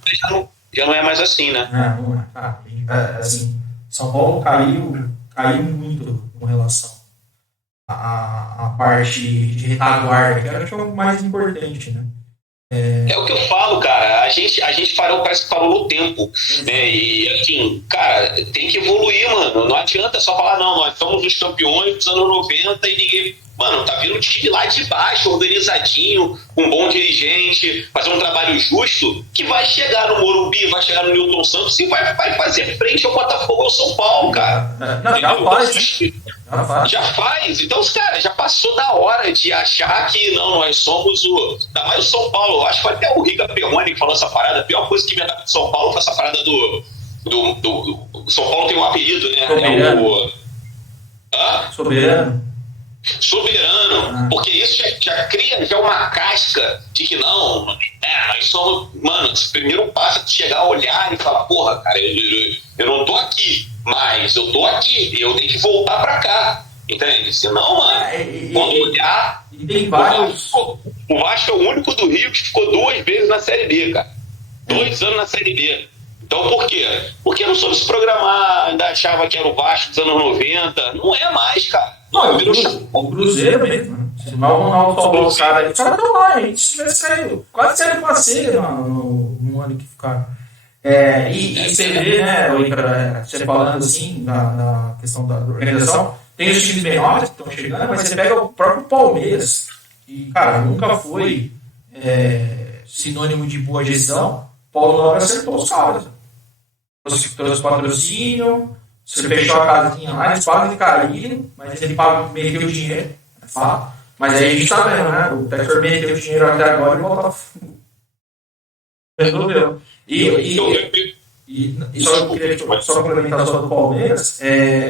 já não é mais assim, né? Não é. Assim, São Paulo caiu muito com relação à parte de retaguarda, que era o mais importante, né? É o que eu falo, cara. A gente parece que parou no tempo, né? E assim, cara, tem que evoluir, mano. Não adianta só falar, não, nós somos os campeões dos anos 90 e ninguém. Mano, tá vindo um time lá de baixo, organizadinho, com um bom dirigente, fazer um trabalho justo, que vai chegar no Morumbi, vai chegar no Newton Santos e vai fazer frente ao Botafogo ao São Paulo, cara. Já faz. Então, cara, já passou da hora de achar que não, nós somos ainda mais o São Paulo. Acho que foi até o Rica Perrone que falou essa parada. A pior coisa que me dá com o São Paulo foi essa parada do São Paulo tem um apelido, né? Soberano, porque isso já cria uma casca de que não, nós somos, mano, o primeiro passo é chegar a olhar e falar, porra, cara, eu não tô aqui, mas eu tô aqui, eu tenho que voltar pra cá, entende? Senão, mano, quando olhar, o Vasco é o único do Rio que ficou 2 vezes na Série B, cara, 2 anos na Série B. Então por quê? Porque não soube se programar, ainda achava que era o Vasco dos anos 90, não é mais, cara. Não, o Cruzeiro mesmo. Se não o Ronaldo falou os caras estão lá, gente. Se tivesse saído, quase saiu com a ceia no ano que ficaram. E você vê, né, você falando assim, na questão da organização, tem os times menores que estão chegando, mas você pega o próprio Palmeiras, que, cara, nunca foi sinônimo de boa gestão. Paulo Nobre acertou os caras. Trouxe patrocínio. Você fechou a casinha lá, eles quase caíram, mas ele meteu o dinheiro, é fato. Mas aí a gente tá vendo, né? O Textor meteu o dinheiro até agora e volta. Resolveu. E só complementar só do Palmeiras,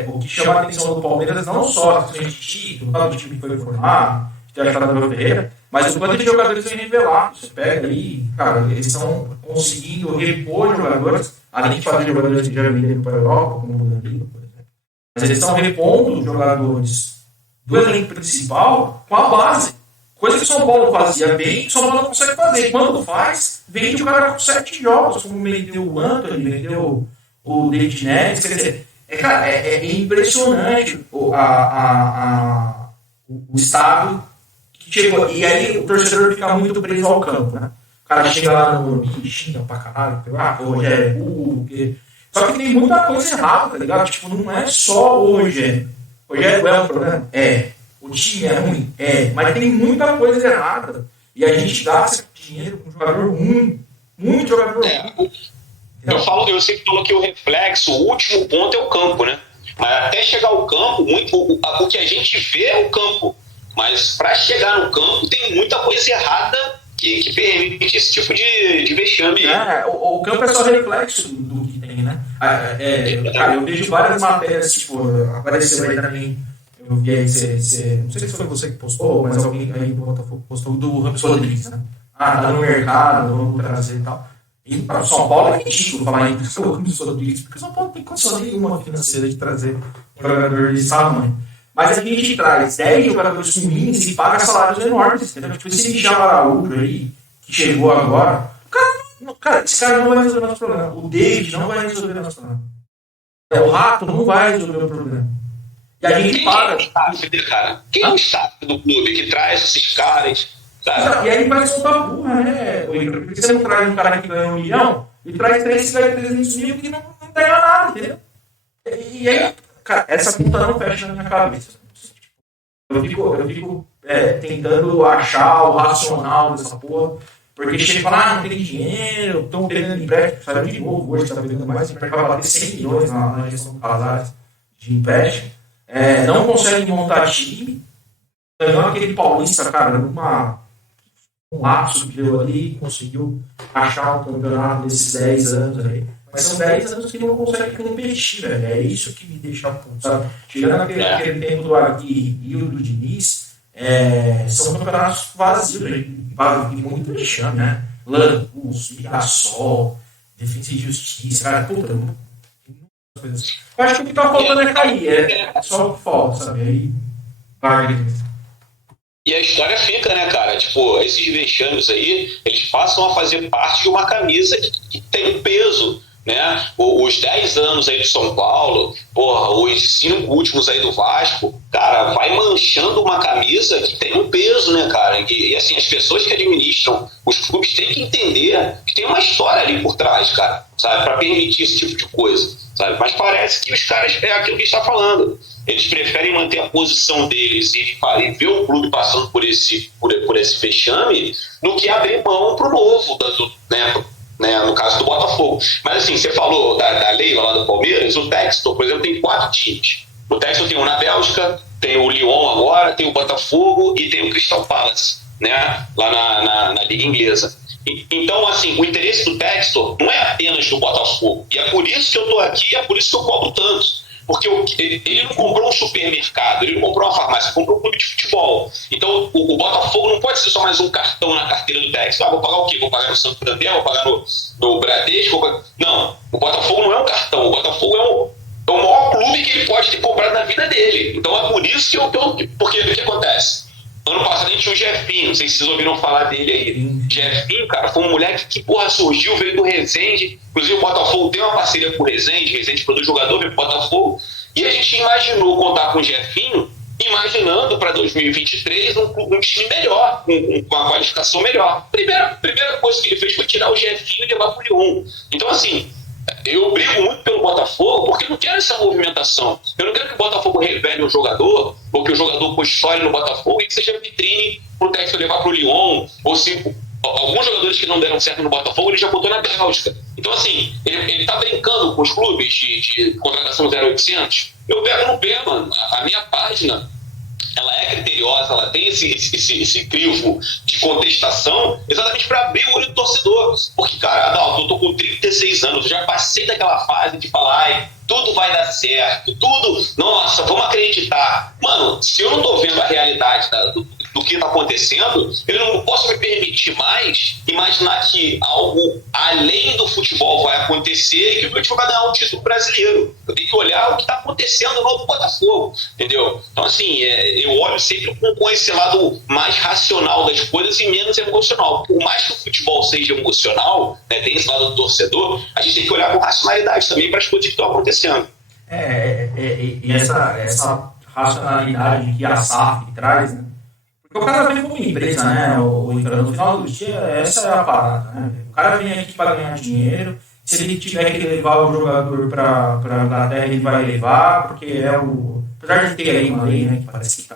o que chama a atenção do Palmeiras não só a questão de título, do time que foi formado, que tem a entrada do Ferreira, mas o quanto de jogadores vem revelar. Você pega aí, cara, eles estão conseguindo repor jogadores, além de fazer jogadores que já venderam para a Europa, como o Danilo, por exemplo. Mas eles estão repondo os jogadores do elenco principal com a base. Coisa que o São Paulo fazia bem, o São Paulo não consegue fazer. Quando faz, vende o cara com 7 jogos, como vendeu o Antony, vendeu o David Neres. Quer dizer, é impressionante o estado que chegou. E aí o torcedor fica muito preso ao campo, né? O cara chega lá no Morumbi, xinga pra caralho, hoje é burro, só que tem muita coisa errada, tá ligado? Tipo, não é só hoje. Hoje é o problema? O time é ruim? Mas tem muita coisa errada. E a gente gasta dinheiro com um jogador ruim. Muito jogador ruim. Eu sempre falo que o reflexo, o último ponto é o campo, né? Mas até chegar ao campo, o que a gente vê é o campo. Mas para chegar no campo tem muita coisa errada que permite esse tipo de vexame. O campo é só reflexo do que tem, né? Cara, eu vejo várias matérias, tipo, apareceu aí também, eu vi aí, não sei se foi você que postou, mas alguém aí do Botafogo postou do Ramos Rodrigues, né? Tá no mercado, vamos trazer e tal. E para o São Paulo é ridículo falar em Ramos Rodrigues, porque o São Paulo não tem condição nenhuma financeira de trazer um jogador desse tamanho. Mas a gente traz 10 jogadores ruins e paga salários enormes, entendeu? Tipo, esse Michel Araújo aí, que chegou agora, cara, esse cara não vai resolver o nosso problema. O David não vai resolver o nosso problema. O Rato não vai resolver o problema. E a gente paga. Quem é o staff do clube que traz esses caras? Cara? E aí vai soltar burra, né? Porque você não traz um cara que ganha 1 milhão e traz 3 que ganha 300 mil que não ganha nada, entendeu? E aí, cara, essa conta não fecha na minha cabeça. Eu fico tentando achar o racional dessa porra, porque chega e fala, não tem dinheiro, estão pegando empréstimo, saiu de novo hoje, está pegando mais empréstimo, vai bater 100 milhões na gestão do Casares de empréstimo, não consegue montar time, ganhou aquele Paulista, cara, um lapso que deu ali, conseguiu achar um campeonato desses 10 anos aí. Mas são 10 anos que não consegue competir, velho. É isso que me deixa puto, sabe? Chegando naquele tempo do Aguirre e do Diniz, são campeonatos vazios, e muito vexame, né? Lanús, Mirassol, Defesa e Justiça, cara, puta. Eu acho que o que tá faltando é cair, é só o que falta, sabe? Aí, e a história fica, né, cara? Tipo, esses vexames aí, eles passam a fazer parte de uma camisa que tem peso, né? Os 10 anos aí do São Paulo, porra, os 5 últimos aí do Vasco, cara, vai manchando uma camisa que tem um peso, né, cara? E assim, as pessoas que administram os clubes têm que entender que tem uma história ali por trás, cara, sabe? Pra permitir esse tipo de coisa, sabe? Mas parece que os caras, é aquilo que a gente tá falando. Eles preferem manter a posição deles e ver o clube passando por esse vexame do que abrir mão pro novo, né, no caso do Botafogo. Mas assim, você falou da Leila lá do Palmeiras, o Textor, por exemplo, tem 4 times. O Textor tem um na Bélgica, tem o Lyon agora, tem o Botafogo e tem o Crystal Palace, né, lá na Liga Inglesa. Então, assim, o interesse do Textor não é apenas do Botafogo. E é por isso que eu tô aqui, é por isso que eu cobro tanto. Porque ele não comprou um supermercado, ele não comprou uma farmácia, ele comprou um clube de futebol. Então, o Botafogo não pode ser só mais um cartão na carteira do Textor. Vou pagar o quê? Vou pagar no Santander, vou pagar no Bradesco? Não, o Botafogo não é um cartão. O Botafogo é o maior clube que ele pode ter comprado na vida dele. Então, é por isso porque o que acontece? Ano passado a gente tinha o Jefinho, não sei se vocês ouviram falar dele aí. Jefinho, cara, foi um moleque que surgiu, veio do Resende. Inclusive o Botafogo tem uma parceria com o Resende produz jogador, veio pro Botafogo. E a gente imaginou contar com o Jefinho, imaginando para 2023 um time melhor, com uma qualificação melhor. Primeira coisa que ele fez foi tirar o Jefinho e levar pro Lyon. Então, assim, eu brigo muito pelo Botafogo porque eu não quero essa movimentação. Eu não quero que o Botafogo revele um jogador, ou que o jogador postole no Botafogo e que seja vitrine pro Textor levar pro Lyon, ou se alguns jogadores que não deram certo no Botafogo ele já botou na Bélgica. Então, assim, ele tá brincando com os clubes de contratação 0800. Eu pego no pé, mano. A minha página, ela é criteriosa, ela tem esse crivo de contestação exatamente para abrir o olho do torcedor. Porque, cara, Adalto, eu tô com 36 anos, eu já passei daquela fase de falar, ai, tudo vai dar certo, tudo, nossa, vamos acreditar. Mano, se eu não tô vendo a realidade do que está acontecendo, eu não posso me permitir mais imaginar que algo além do futebol vai acontecer e que o meu time vai ganhar um título brasileiro. Eu tenho que olhar o que está acontecendo no novo Botafogo, entendeu? Então, assim, eu olho sempre com esse lado mais racional das coisas e menos emocional. Por mais que o futebol seja emocional, né, tem esse lado do torcedor, a gente tem que olhar com racionalidade também para as coisas que estão acontecendo. E essa racionalidade que a SAF traz, né? Porque o cara vem como empresa, né? No final do dia, essa é a parada, né? O cara vem aqui para ganhar dinheiro. Se ele tiver que levar o jogador para a Inglaterra, ele vai levar, porque apesar de ter aí uma lei, né? Que parece que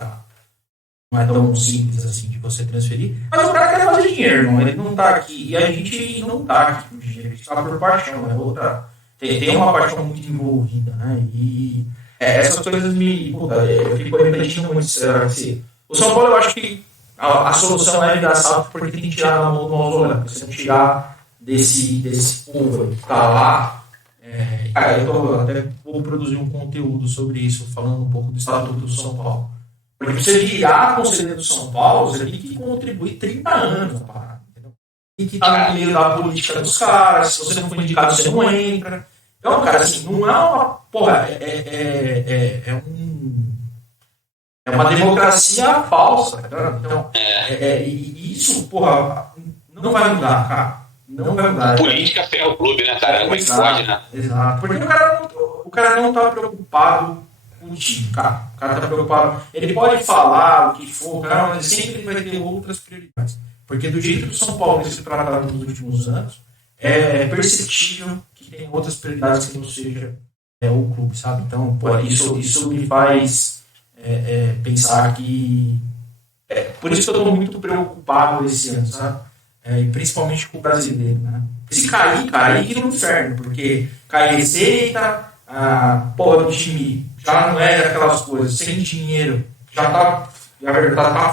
não é tão simples assim de você transferir. Mas o cara quer fazer dinheiro, irmão. Ele não tá aqui. E a gente não tá aqui por dinheiro. A gente tá por paixão, né? Tem uma paixão muito envolvida, né? E essas coisas eu fico refletindo muito. Assim, o São Paulo, eu acho que a solução é virar SAF porque tem que tirar da mão do mausoléu. Se não tirar desse povo que está lá, eu até vou produzir um conteúdo sobre isso, falando um pouco do Estatuto do São Paulo. Porque para você virar conselheiro do São Paulo, você tem que contribuir 30 anos na parada. Tem que estar no meio da política dos caras. Se você não for indicado, você não entra. Então, cara, assim, não é uma. Porra, é uma democracia falsa, tá? Então, isso, porra, não vai mudar, cara. Não vai mudar. Política ferra o clube, né, cara? Como é que pode, né? Exato. Porque o cara não tá preocupado com o time, cara. O cara tá preocupado. Ele pode falar o que for, cara, mas sempre vai ter outras prioridades. Porque do jeito que o São Paulo tem se tratado nos últimos anos, é perceptível que tem outras prioridades que não seja o clube, sabe? Então, pô, isso me faz pensar que... por isso que eu estou muito preocupado esse ano, sabe? E principalmente com o brasileiro, né? Se cair, cara, aí que no inferno, porque cai receita, a porra do time já não é aquelas coisas, sem dinheiro, já tá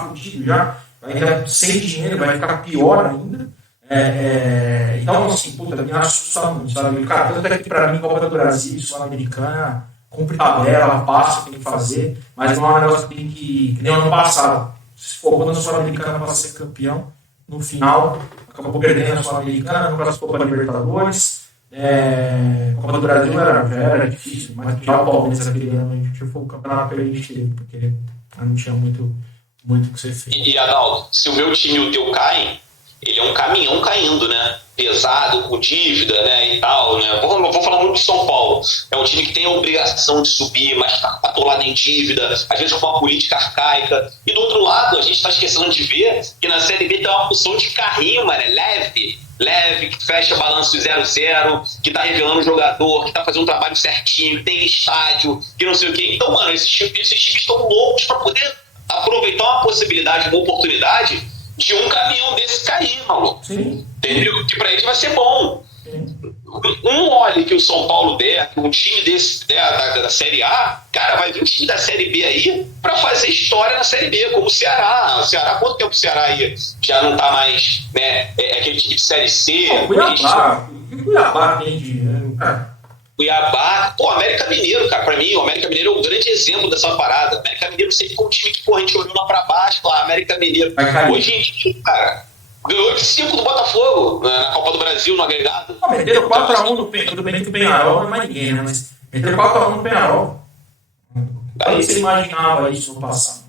fudido já, ainda sem dinheiro vai ficar pior ainda. Então, assim, puta, me assusta muito, sabe? Cara, tanto é que pra mim, Copa do Brasil, Sul-Americana, cumpre tabela, passa, tem que fazer, mas não é um negócio que nem ano passado. Se for quando a Sul-Americana para ser campeão, no final, acabou perdendo a Sul-Americana, não classificou para a Libertadores. Copa do Brasil já era difícil, mas já o Palmeiras aquele ano, a gente foi o campeonato que a gente teve, porque não tinha muito o que ser feito. E Adalto, se o meu time e o teu caem, ele é um caminhão caindo, né? Pesado, com dívida, né? E tal, né? Vou falar muito do São Paulo. É um time que tem a obrigação de subir, mas está atolado em dívida, às vezes com uma política arcaica. E do outro lado, a gente está esquecendo de ver que na Série B tem uma função de carrinho, mano, leve, que fecha balanço 0-0, que tá revelando o jogador, que tá fazendo um trabalho certinho, tem estádio, que não sei o quê. Então, mano, esses times estão loucos para poder aproveitar uma possibilidade, uma oportunidade de um caminhão desse cair, maluco. Sim. Entendeu? Que pra eles vai ser bom. Sim. Um óleo que o São Paulo der, que um time desse da Série A, cara, vai vir um time da Série B aí pra fazer história na Série B, como o Ceará. O Ceará, quanto tempo o Ceará aí já não tá mais, né? Aquele time de Série C. Cuiabá tem dinheiro, cara. Cuiabá, América Mineiro, cara, pra mim, o América Mineiro é um grande exemplo dessa parada. O América Mineiro sempre foi um time que, a gente olhou lá pra baixo, lá, América Mineiro. Hoje em dia, cara, ganhou de 5 do Botafogo na Copa do Brasil, no agregado. Meteram 4x1 no Penharol, tudo bem que o Penharol não é mais ninguém, né? Mas meteram 4x1 no Penharol. Aí você imaginava isso no passado.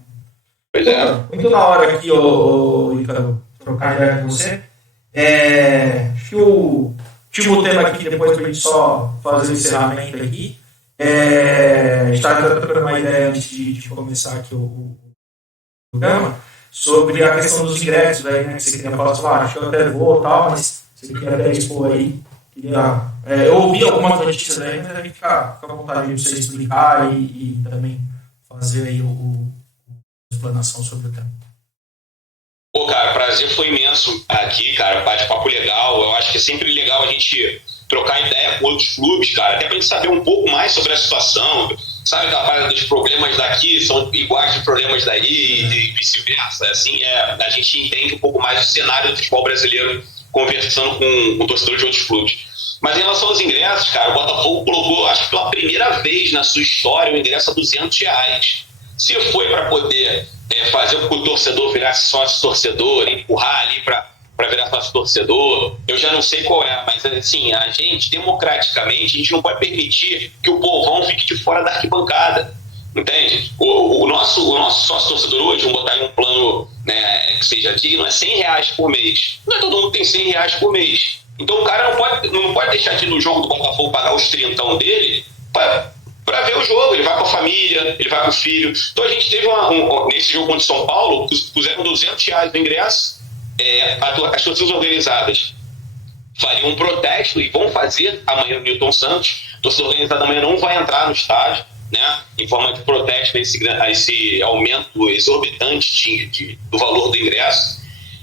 Pois é. Muito da hora aqui, Ícaro, trocar ideia com você. Acho que o último tema aqui, depois pra gente só fazer o encerramento aqui. A gente estava trocando uma ideia antes de começar aqui o programa sobre a questão dos ingressos aí, né? Que você queria falar, acho que eu até vou e tal, mas você queria até expor aí. Eu ouvi algumas notícias aí, mas a gente fica à vontade de você explicar e também fazer aí a explanação sobre o tema. Pô, cara, prazer foi imenso aqui, cara, bate-papo legal. Eu acho que é sempre legal a gente trocar ideia com outros clubes, cara, até pra gente saber um pouco mais sobre a situação, sabe, da parada dos problemas daqui são iguais de problemas daí e vice-versa, assim, a gente entende um pouco mais o cenário do futebol brasileiro conversando com torcedores de outros clubes. Mas em relação aos ingressos, cara, o Botafogo colocou, acho que pela primeira vez na sua história, o ingresso a R$200. Se foi para poder fazer com que o torcedor virasse sócio torcedor, empurrar ali para virar sócio torcedor, eu já não sei qual é, mas assim, a gente, democraticamente, a gente não pode permitir que o povão fique de fora da arquibancada, entende? O nosso sócio torcedor hoje, vamos botar em um plano, né, que seja digno, é R$100 por mês. Não é todo mundo que tem R$100 por mês. Então o cara não pode deixar de ir no jogo do Botafogo pagar os trintão dele para ver o jogo, ele vai com a família, ele vai com o filho. Então a gente teve nesse jogo contra o São Paulo, puseram R$200 no ingresso, as torcidas organizadas fariam um protesto e vão fazer amanhã no Newton Santos. A torcida organizada amanhã não vai entrar no estádio, né, em forma de protesto a esse aumento exorbitante do valor do ingresso.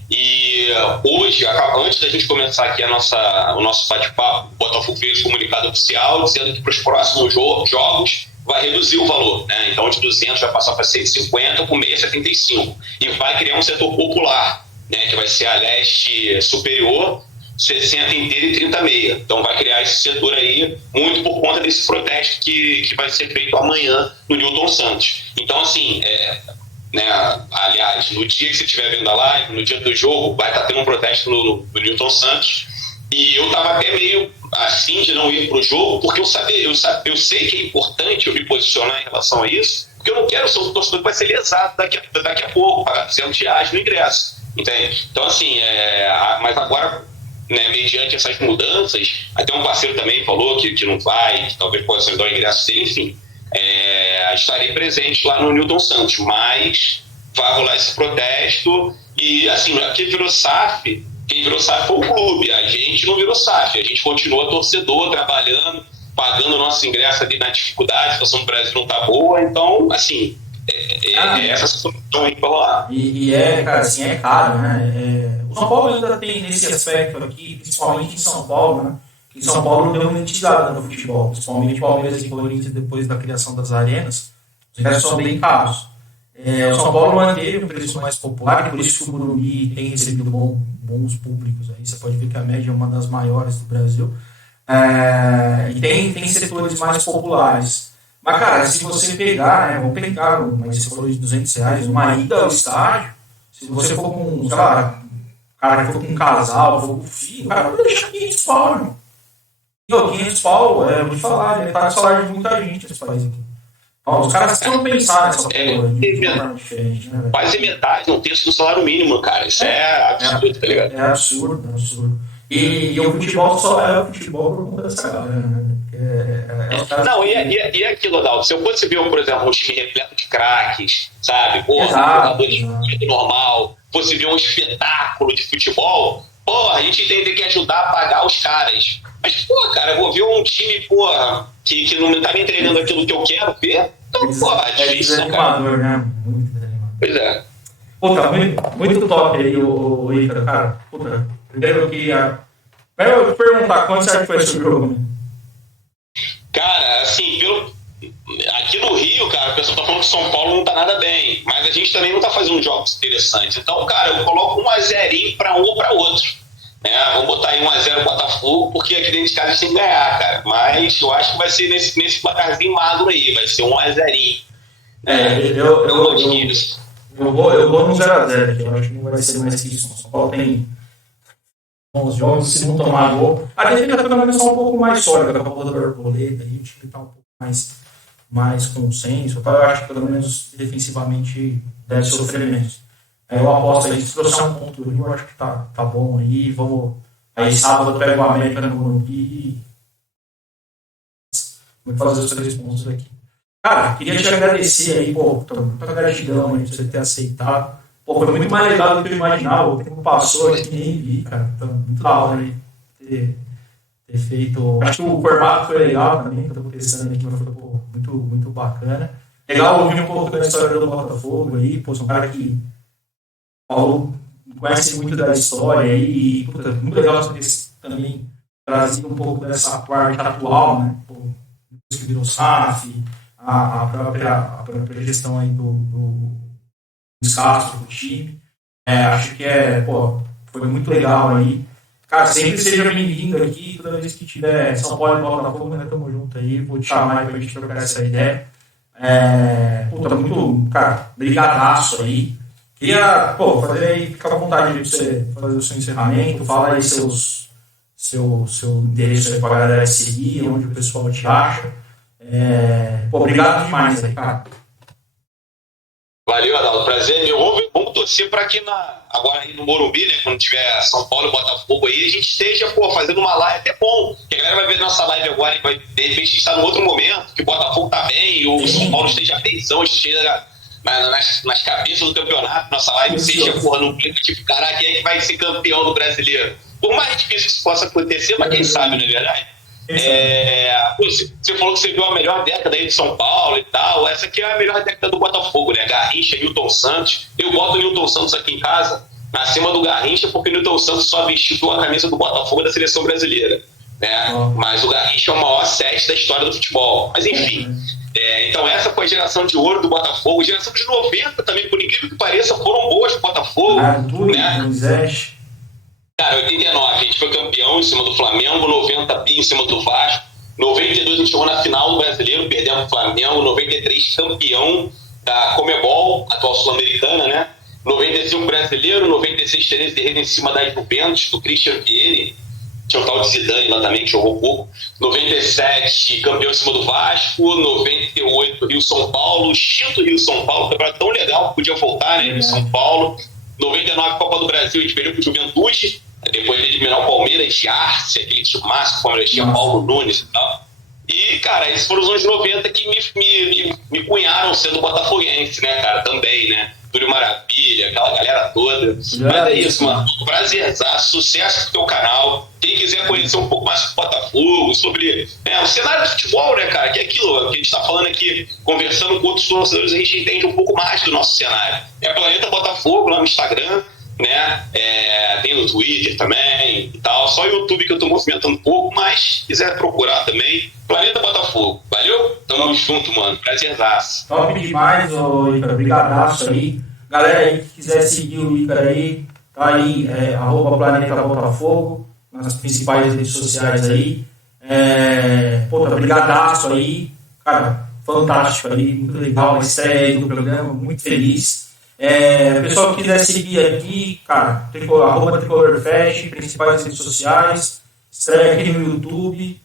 E hoje, antes da gente começar aqui o nosso bate-papo, o Botafogo fez um comunicado oficial dizendo que para os próximos jogos vai reduzir o valor, né? Então de 200 vai passar para 150, com meia 75. E vai criar um setor popular, né? Que vai ser a leste superior, 60 inteira e 30 meia. Então vai criar esse setor aí, muito por conta desse protesto que vai ser feito amanhã no Newton Santos. Então, assim, né, aliás, no dia que você estiver vendo a live, no dia do jogo, vai estar tendo um protesto no Newton Santos. E eu estava até meio assim de não ir para o jogo, porque eu sei que é importante eu me posicionar em relação a isso, porque eu não quero ser um torcedor que vai ser lesado daqui a pouco, pagar R$200 no ingresso, entende? Então, assim, mas agora, né, mediante essas mudanças, até um parceiro também falou que não vai, que talvez possa dar o ingresso, enfim, estarei presente lá no Newton Santos, mas vai rolar esse protesto. E assim, quem virou SAF foi o clube, a gente não virou SAF, a gente continua torcedor, trabalhando, pagando o nosso ingresso ali na dificuldade, a situação do Brasil não tá boa, então, assim, essa situação aí pra rolar. Cara, assim, é caro, né? O São Paulo ainda tem nesse aspecto aqui, principalmente em São Paulo, né? Que São Paulo deu uma identidade no futebol, principalmente Palmeiras e Corinthians depois da criação das arenas, os ingressos são bem caros. O São Paulo manteve um preço mais popular, e por isso que o Morumbi tem recebido bons públicos. Aí você pode ver que a média é uma das maiores do Brasil. E tem setores mais populares. Mas, cara, se você pegar, vamos pegar, mas você falou de R$200, uma ida ao estádio, se você for com, sei lá, cara que for com um casal, for com um filho, cara, vai deixar 500 pau, irmão. 500 pau, eu vou te falar, ele tá no salário de muita gente nesse país aqui. Os caras precisam pensar nessa porra de forma diferente, né, velho? Quase metade, um terço do salário mínimo, cara. Isso é absurdo, tá ligado? É absurdo. E o futebol só é o futebol por conta dessa galera, né? Não, e aquilo, Adalto, se eu fosse ver, por exemplo, um time repleto de craques, sabe? Jogador de normal, fosse ver um espetáculo de futebol, a gente tem que ajudar a pagar os caras. Mas, cara, eu vou ver um time, que não tá me entregando aquilo que eu quero ver. Então, é difícil, cara. Né? Muito desanimador. Pois é. Puta, muito top aí o Ícaro, cara. Puta, primeiro eu queria perguntar quando você acha que foi esse jogo, né? Cara, assim, aqui no Rio, cara, o pessoal tá falando que São Paulo não tá nada bem, mas a gente também não tá fazendo jogos interessantes. Então, cara, eu coloco 1-0 pra um ou pra outro. Vamos botar aí 1-0 Botafogo, porque aqui dentro de casa a gente tem que ganhar, cara. Mas eu acho que vai ser nesse placarzinho magro aí, vai ser 1-0. Eu vou no 0-0 aqui, eu acho que não vai ser mais que isso. São Paulo tem bons jogos, se não tomar gol. A defesa pelo menos só um pouco mais sólida com a bola da Borboleta, aí o time tá um pouco mais consenso. Eu acho que pelo menos defensivamente deve sofrer menos. Eu aposto aí, se trouxer um ponto do Rio, eu acho que tá bom aí. Aí sábado eu pego o América no Morumbi e vou fazer os 3 pontos aqui. Cara, queria te agradecer aí, muita gratidão aí por você ter aceitado. Foi muito mais legal do que eu imaginava. O tempo passou aqui, nem vi, cara. Então, muito da hora aí ter feito. Acho que o formato foi legal também, estou pensando aqui, mas foi muito bacana. Legal ouvir um pouco da história do Botafogo aí, sou um cara que Paulo conhece muito da história aí, e muito legal você ter também trazido um pouco dessa parte atual, né? Depois que virou SAF, a própria gestão aí do espaço do time. Acho que foi muito legal aí. Cara, sempre seja bem-vindo aqui, toda vez que tiver São Paulo e Botafogo, né? Tamo junto aí, vou te chamar aí pra gente trocar essa ideia. Muito, cara, brigadaço aí. Queria, fazer aí, fica à vontade de você fazer o seu encerramento, fala aí seu endereço aí pra galera seguir, onde o pessoal te acha. Obrigado demais aí, cara. Valeu, Adalto, prazer meu. Vamos torcer para que agora aí no Morumbi, né, quando tiver São Paulo e Botafogo aí, a gente esteja, fazendo uma live, até bom, que a galera vai ver nossa live agora e vai, de repente, estar num outro momento, que o Botafogo tá bem, e o São Paulo esteja bem, esteja nas cabeças do campeonato, nossa live seja, num clima tipo, caraca, quem é que vai ser campeão do Brasileiro? Por mais difícil que isso possa acontecer, mas quem sabe, não é verdade? Você falou que você viu a melhor década aí de São Paulo e tal. Essa aqui é a melhor década do Botafogo, né? Garrincha, Newton Santos. Eu boto o Newton Santos aqui em casa acima do Garrincha, porque o Newton Santos só vestiu a camisa do Botafogo da seleção brasileira, né? Mas o Garrincha é o maior 7 da história do futebol. Mas enfim, Então essa foi a geração de ouro do Botafogo. Geração de 90 também, por incrível que pareça, foram boas pro Botafogo. Né? Cara, 89 a gente foi campeão em cima do Flamengo, 90 bi em cima do Vasco, 92 a gente chegou na final do Brasileiro, perdemos o Flamengo, 93 campeão da Comebol, atual Sul-Americana, né? 95 Brasileiro, 96 Teresa de Reis em cima da Juventus, do Christian Vieri. Tinha o tal de Zidane lá também, que jogou pouco. 97, campeão em cima do Vasco. 98, Rio-São Paulo. Extinto Rio-São Paulo, campeonato tão legal que podia voltar, né? Rio-São Paulo. 99, Copa do Brasil, a gente perdeu pro Juventude. Depois de eliminar o Palmeiras de Arce, aquele time máximo, o Palmeiras tinha Paulo Nunes e tal. E, cara, esses foram os anos 90 que me cunharam sendo botafoguense, né, cara? Também, né? Túlio Maravilha, aquela galera toda. Mas é isso, mano. Prazerzaço, sucesso pro teu canal. Quem quiser conhecer um pouco mais sobre o Botafogo, sobre o cenário do futebol, né, cara? Que é aquilo que a gente tá falando aqui, conversando com outros torcedores, a gente entende um pouco mais do nosso cenário. É Planeta Botafogo lá no Instagram, né? Tem no Twitter também e tal. Só o YouTube que eu tô movimentando um pouco, mas se quiser procurar também, Planeta Botafogo. Valeu? Tamo junto, mano. Prazerzaço. Top demais, ô Ícaro. Brigadaço aí. Galera aí que quiser seguir o Ícaro aí, tá aí, @Planeta Botafogo, nas principais redes sociais aí. Brigadaço aí. Cara, fantástico aí, muito legal a estreia aí do programa, muito feliz. Pessoal que quiser seguir aqui, cara, @TricolorFest, principais redes sociais, estreia aqui no YouTube.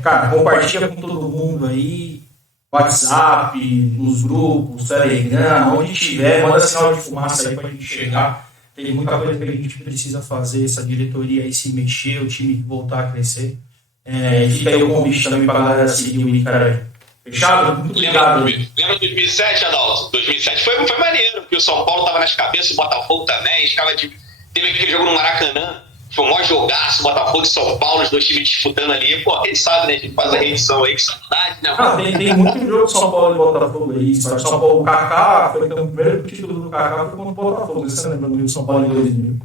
Cara, compartilha com todo mundo aí, WhatsApp, nos grupos, Telegram, onde tiver, manda sinal de fumaça aí pra gente chegar. Tem muita coisa que a gente precisa fazer, essa diretoria aí se mexer, o time voltar a crescer. Fica aí o convite também pra galera seguir o Ícaro aí. Fechado? Muito obrigado. Lembra de 2007, Adalto? 2007 foi maneiro, porque o São Paulo tava nas cabeças, o Botafogo também, teve aquele jogo no Maracanã, foi um maior jogaço, Botafogo e São Paulo, os dois times disputando ali. Pô, quem sabe, né? A gente faz a reedição aí, que saudade, né? Tem muito jogo de São Paulo e Botafogo aí. São Paulo, o Kaká, foi o primeiro título do Kaká foi contra o Botafogo. Você lembra do São Paulo em 2000?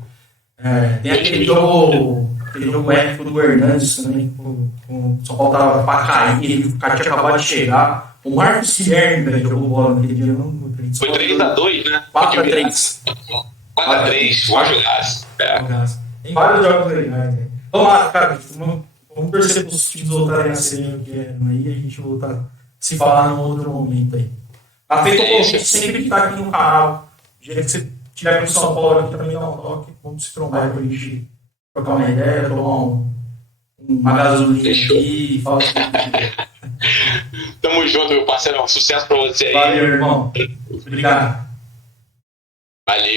Tem aquele jogo épico do Hernandes também. O São Paulo tava pra cair, o cara tinha acabado de chegar. O Marcos Guilherme jogou bola naquele dia. Foi 3-2, né? 4-3. 4-3, uma jogaço. Tem vários jogos legais, né? Vamos lá, cara, vamos torcer para os times voltarem a ser o que eram aí e a gente voltar a se falar num outro momento aí. Tá feito o convite sempre que tá aqui no canal. Do jeito que você estiver pro São Paulo aqui também dá um toque. Vamos se trombar pra gente trocar uma ideia, tomar uma gasolina aqui e falar sobre o Tamo junto, meu parceiro. Um sucesso pra você aí. Valeu, irmão. Obrigado. Valeu.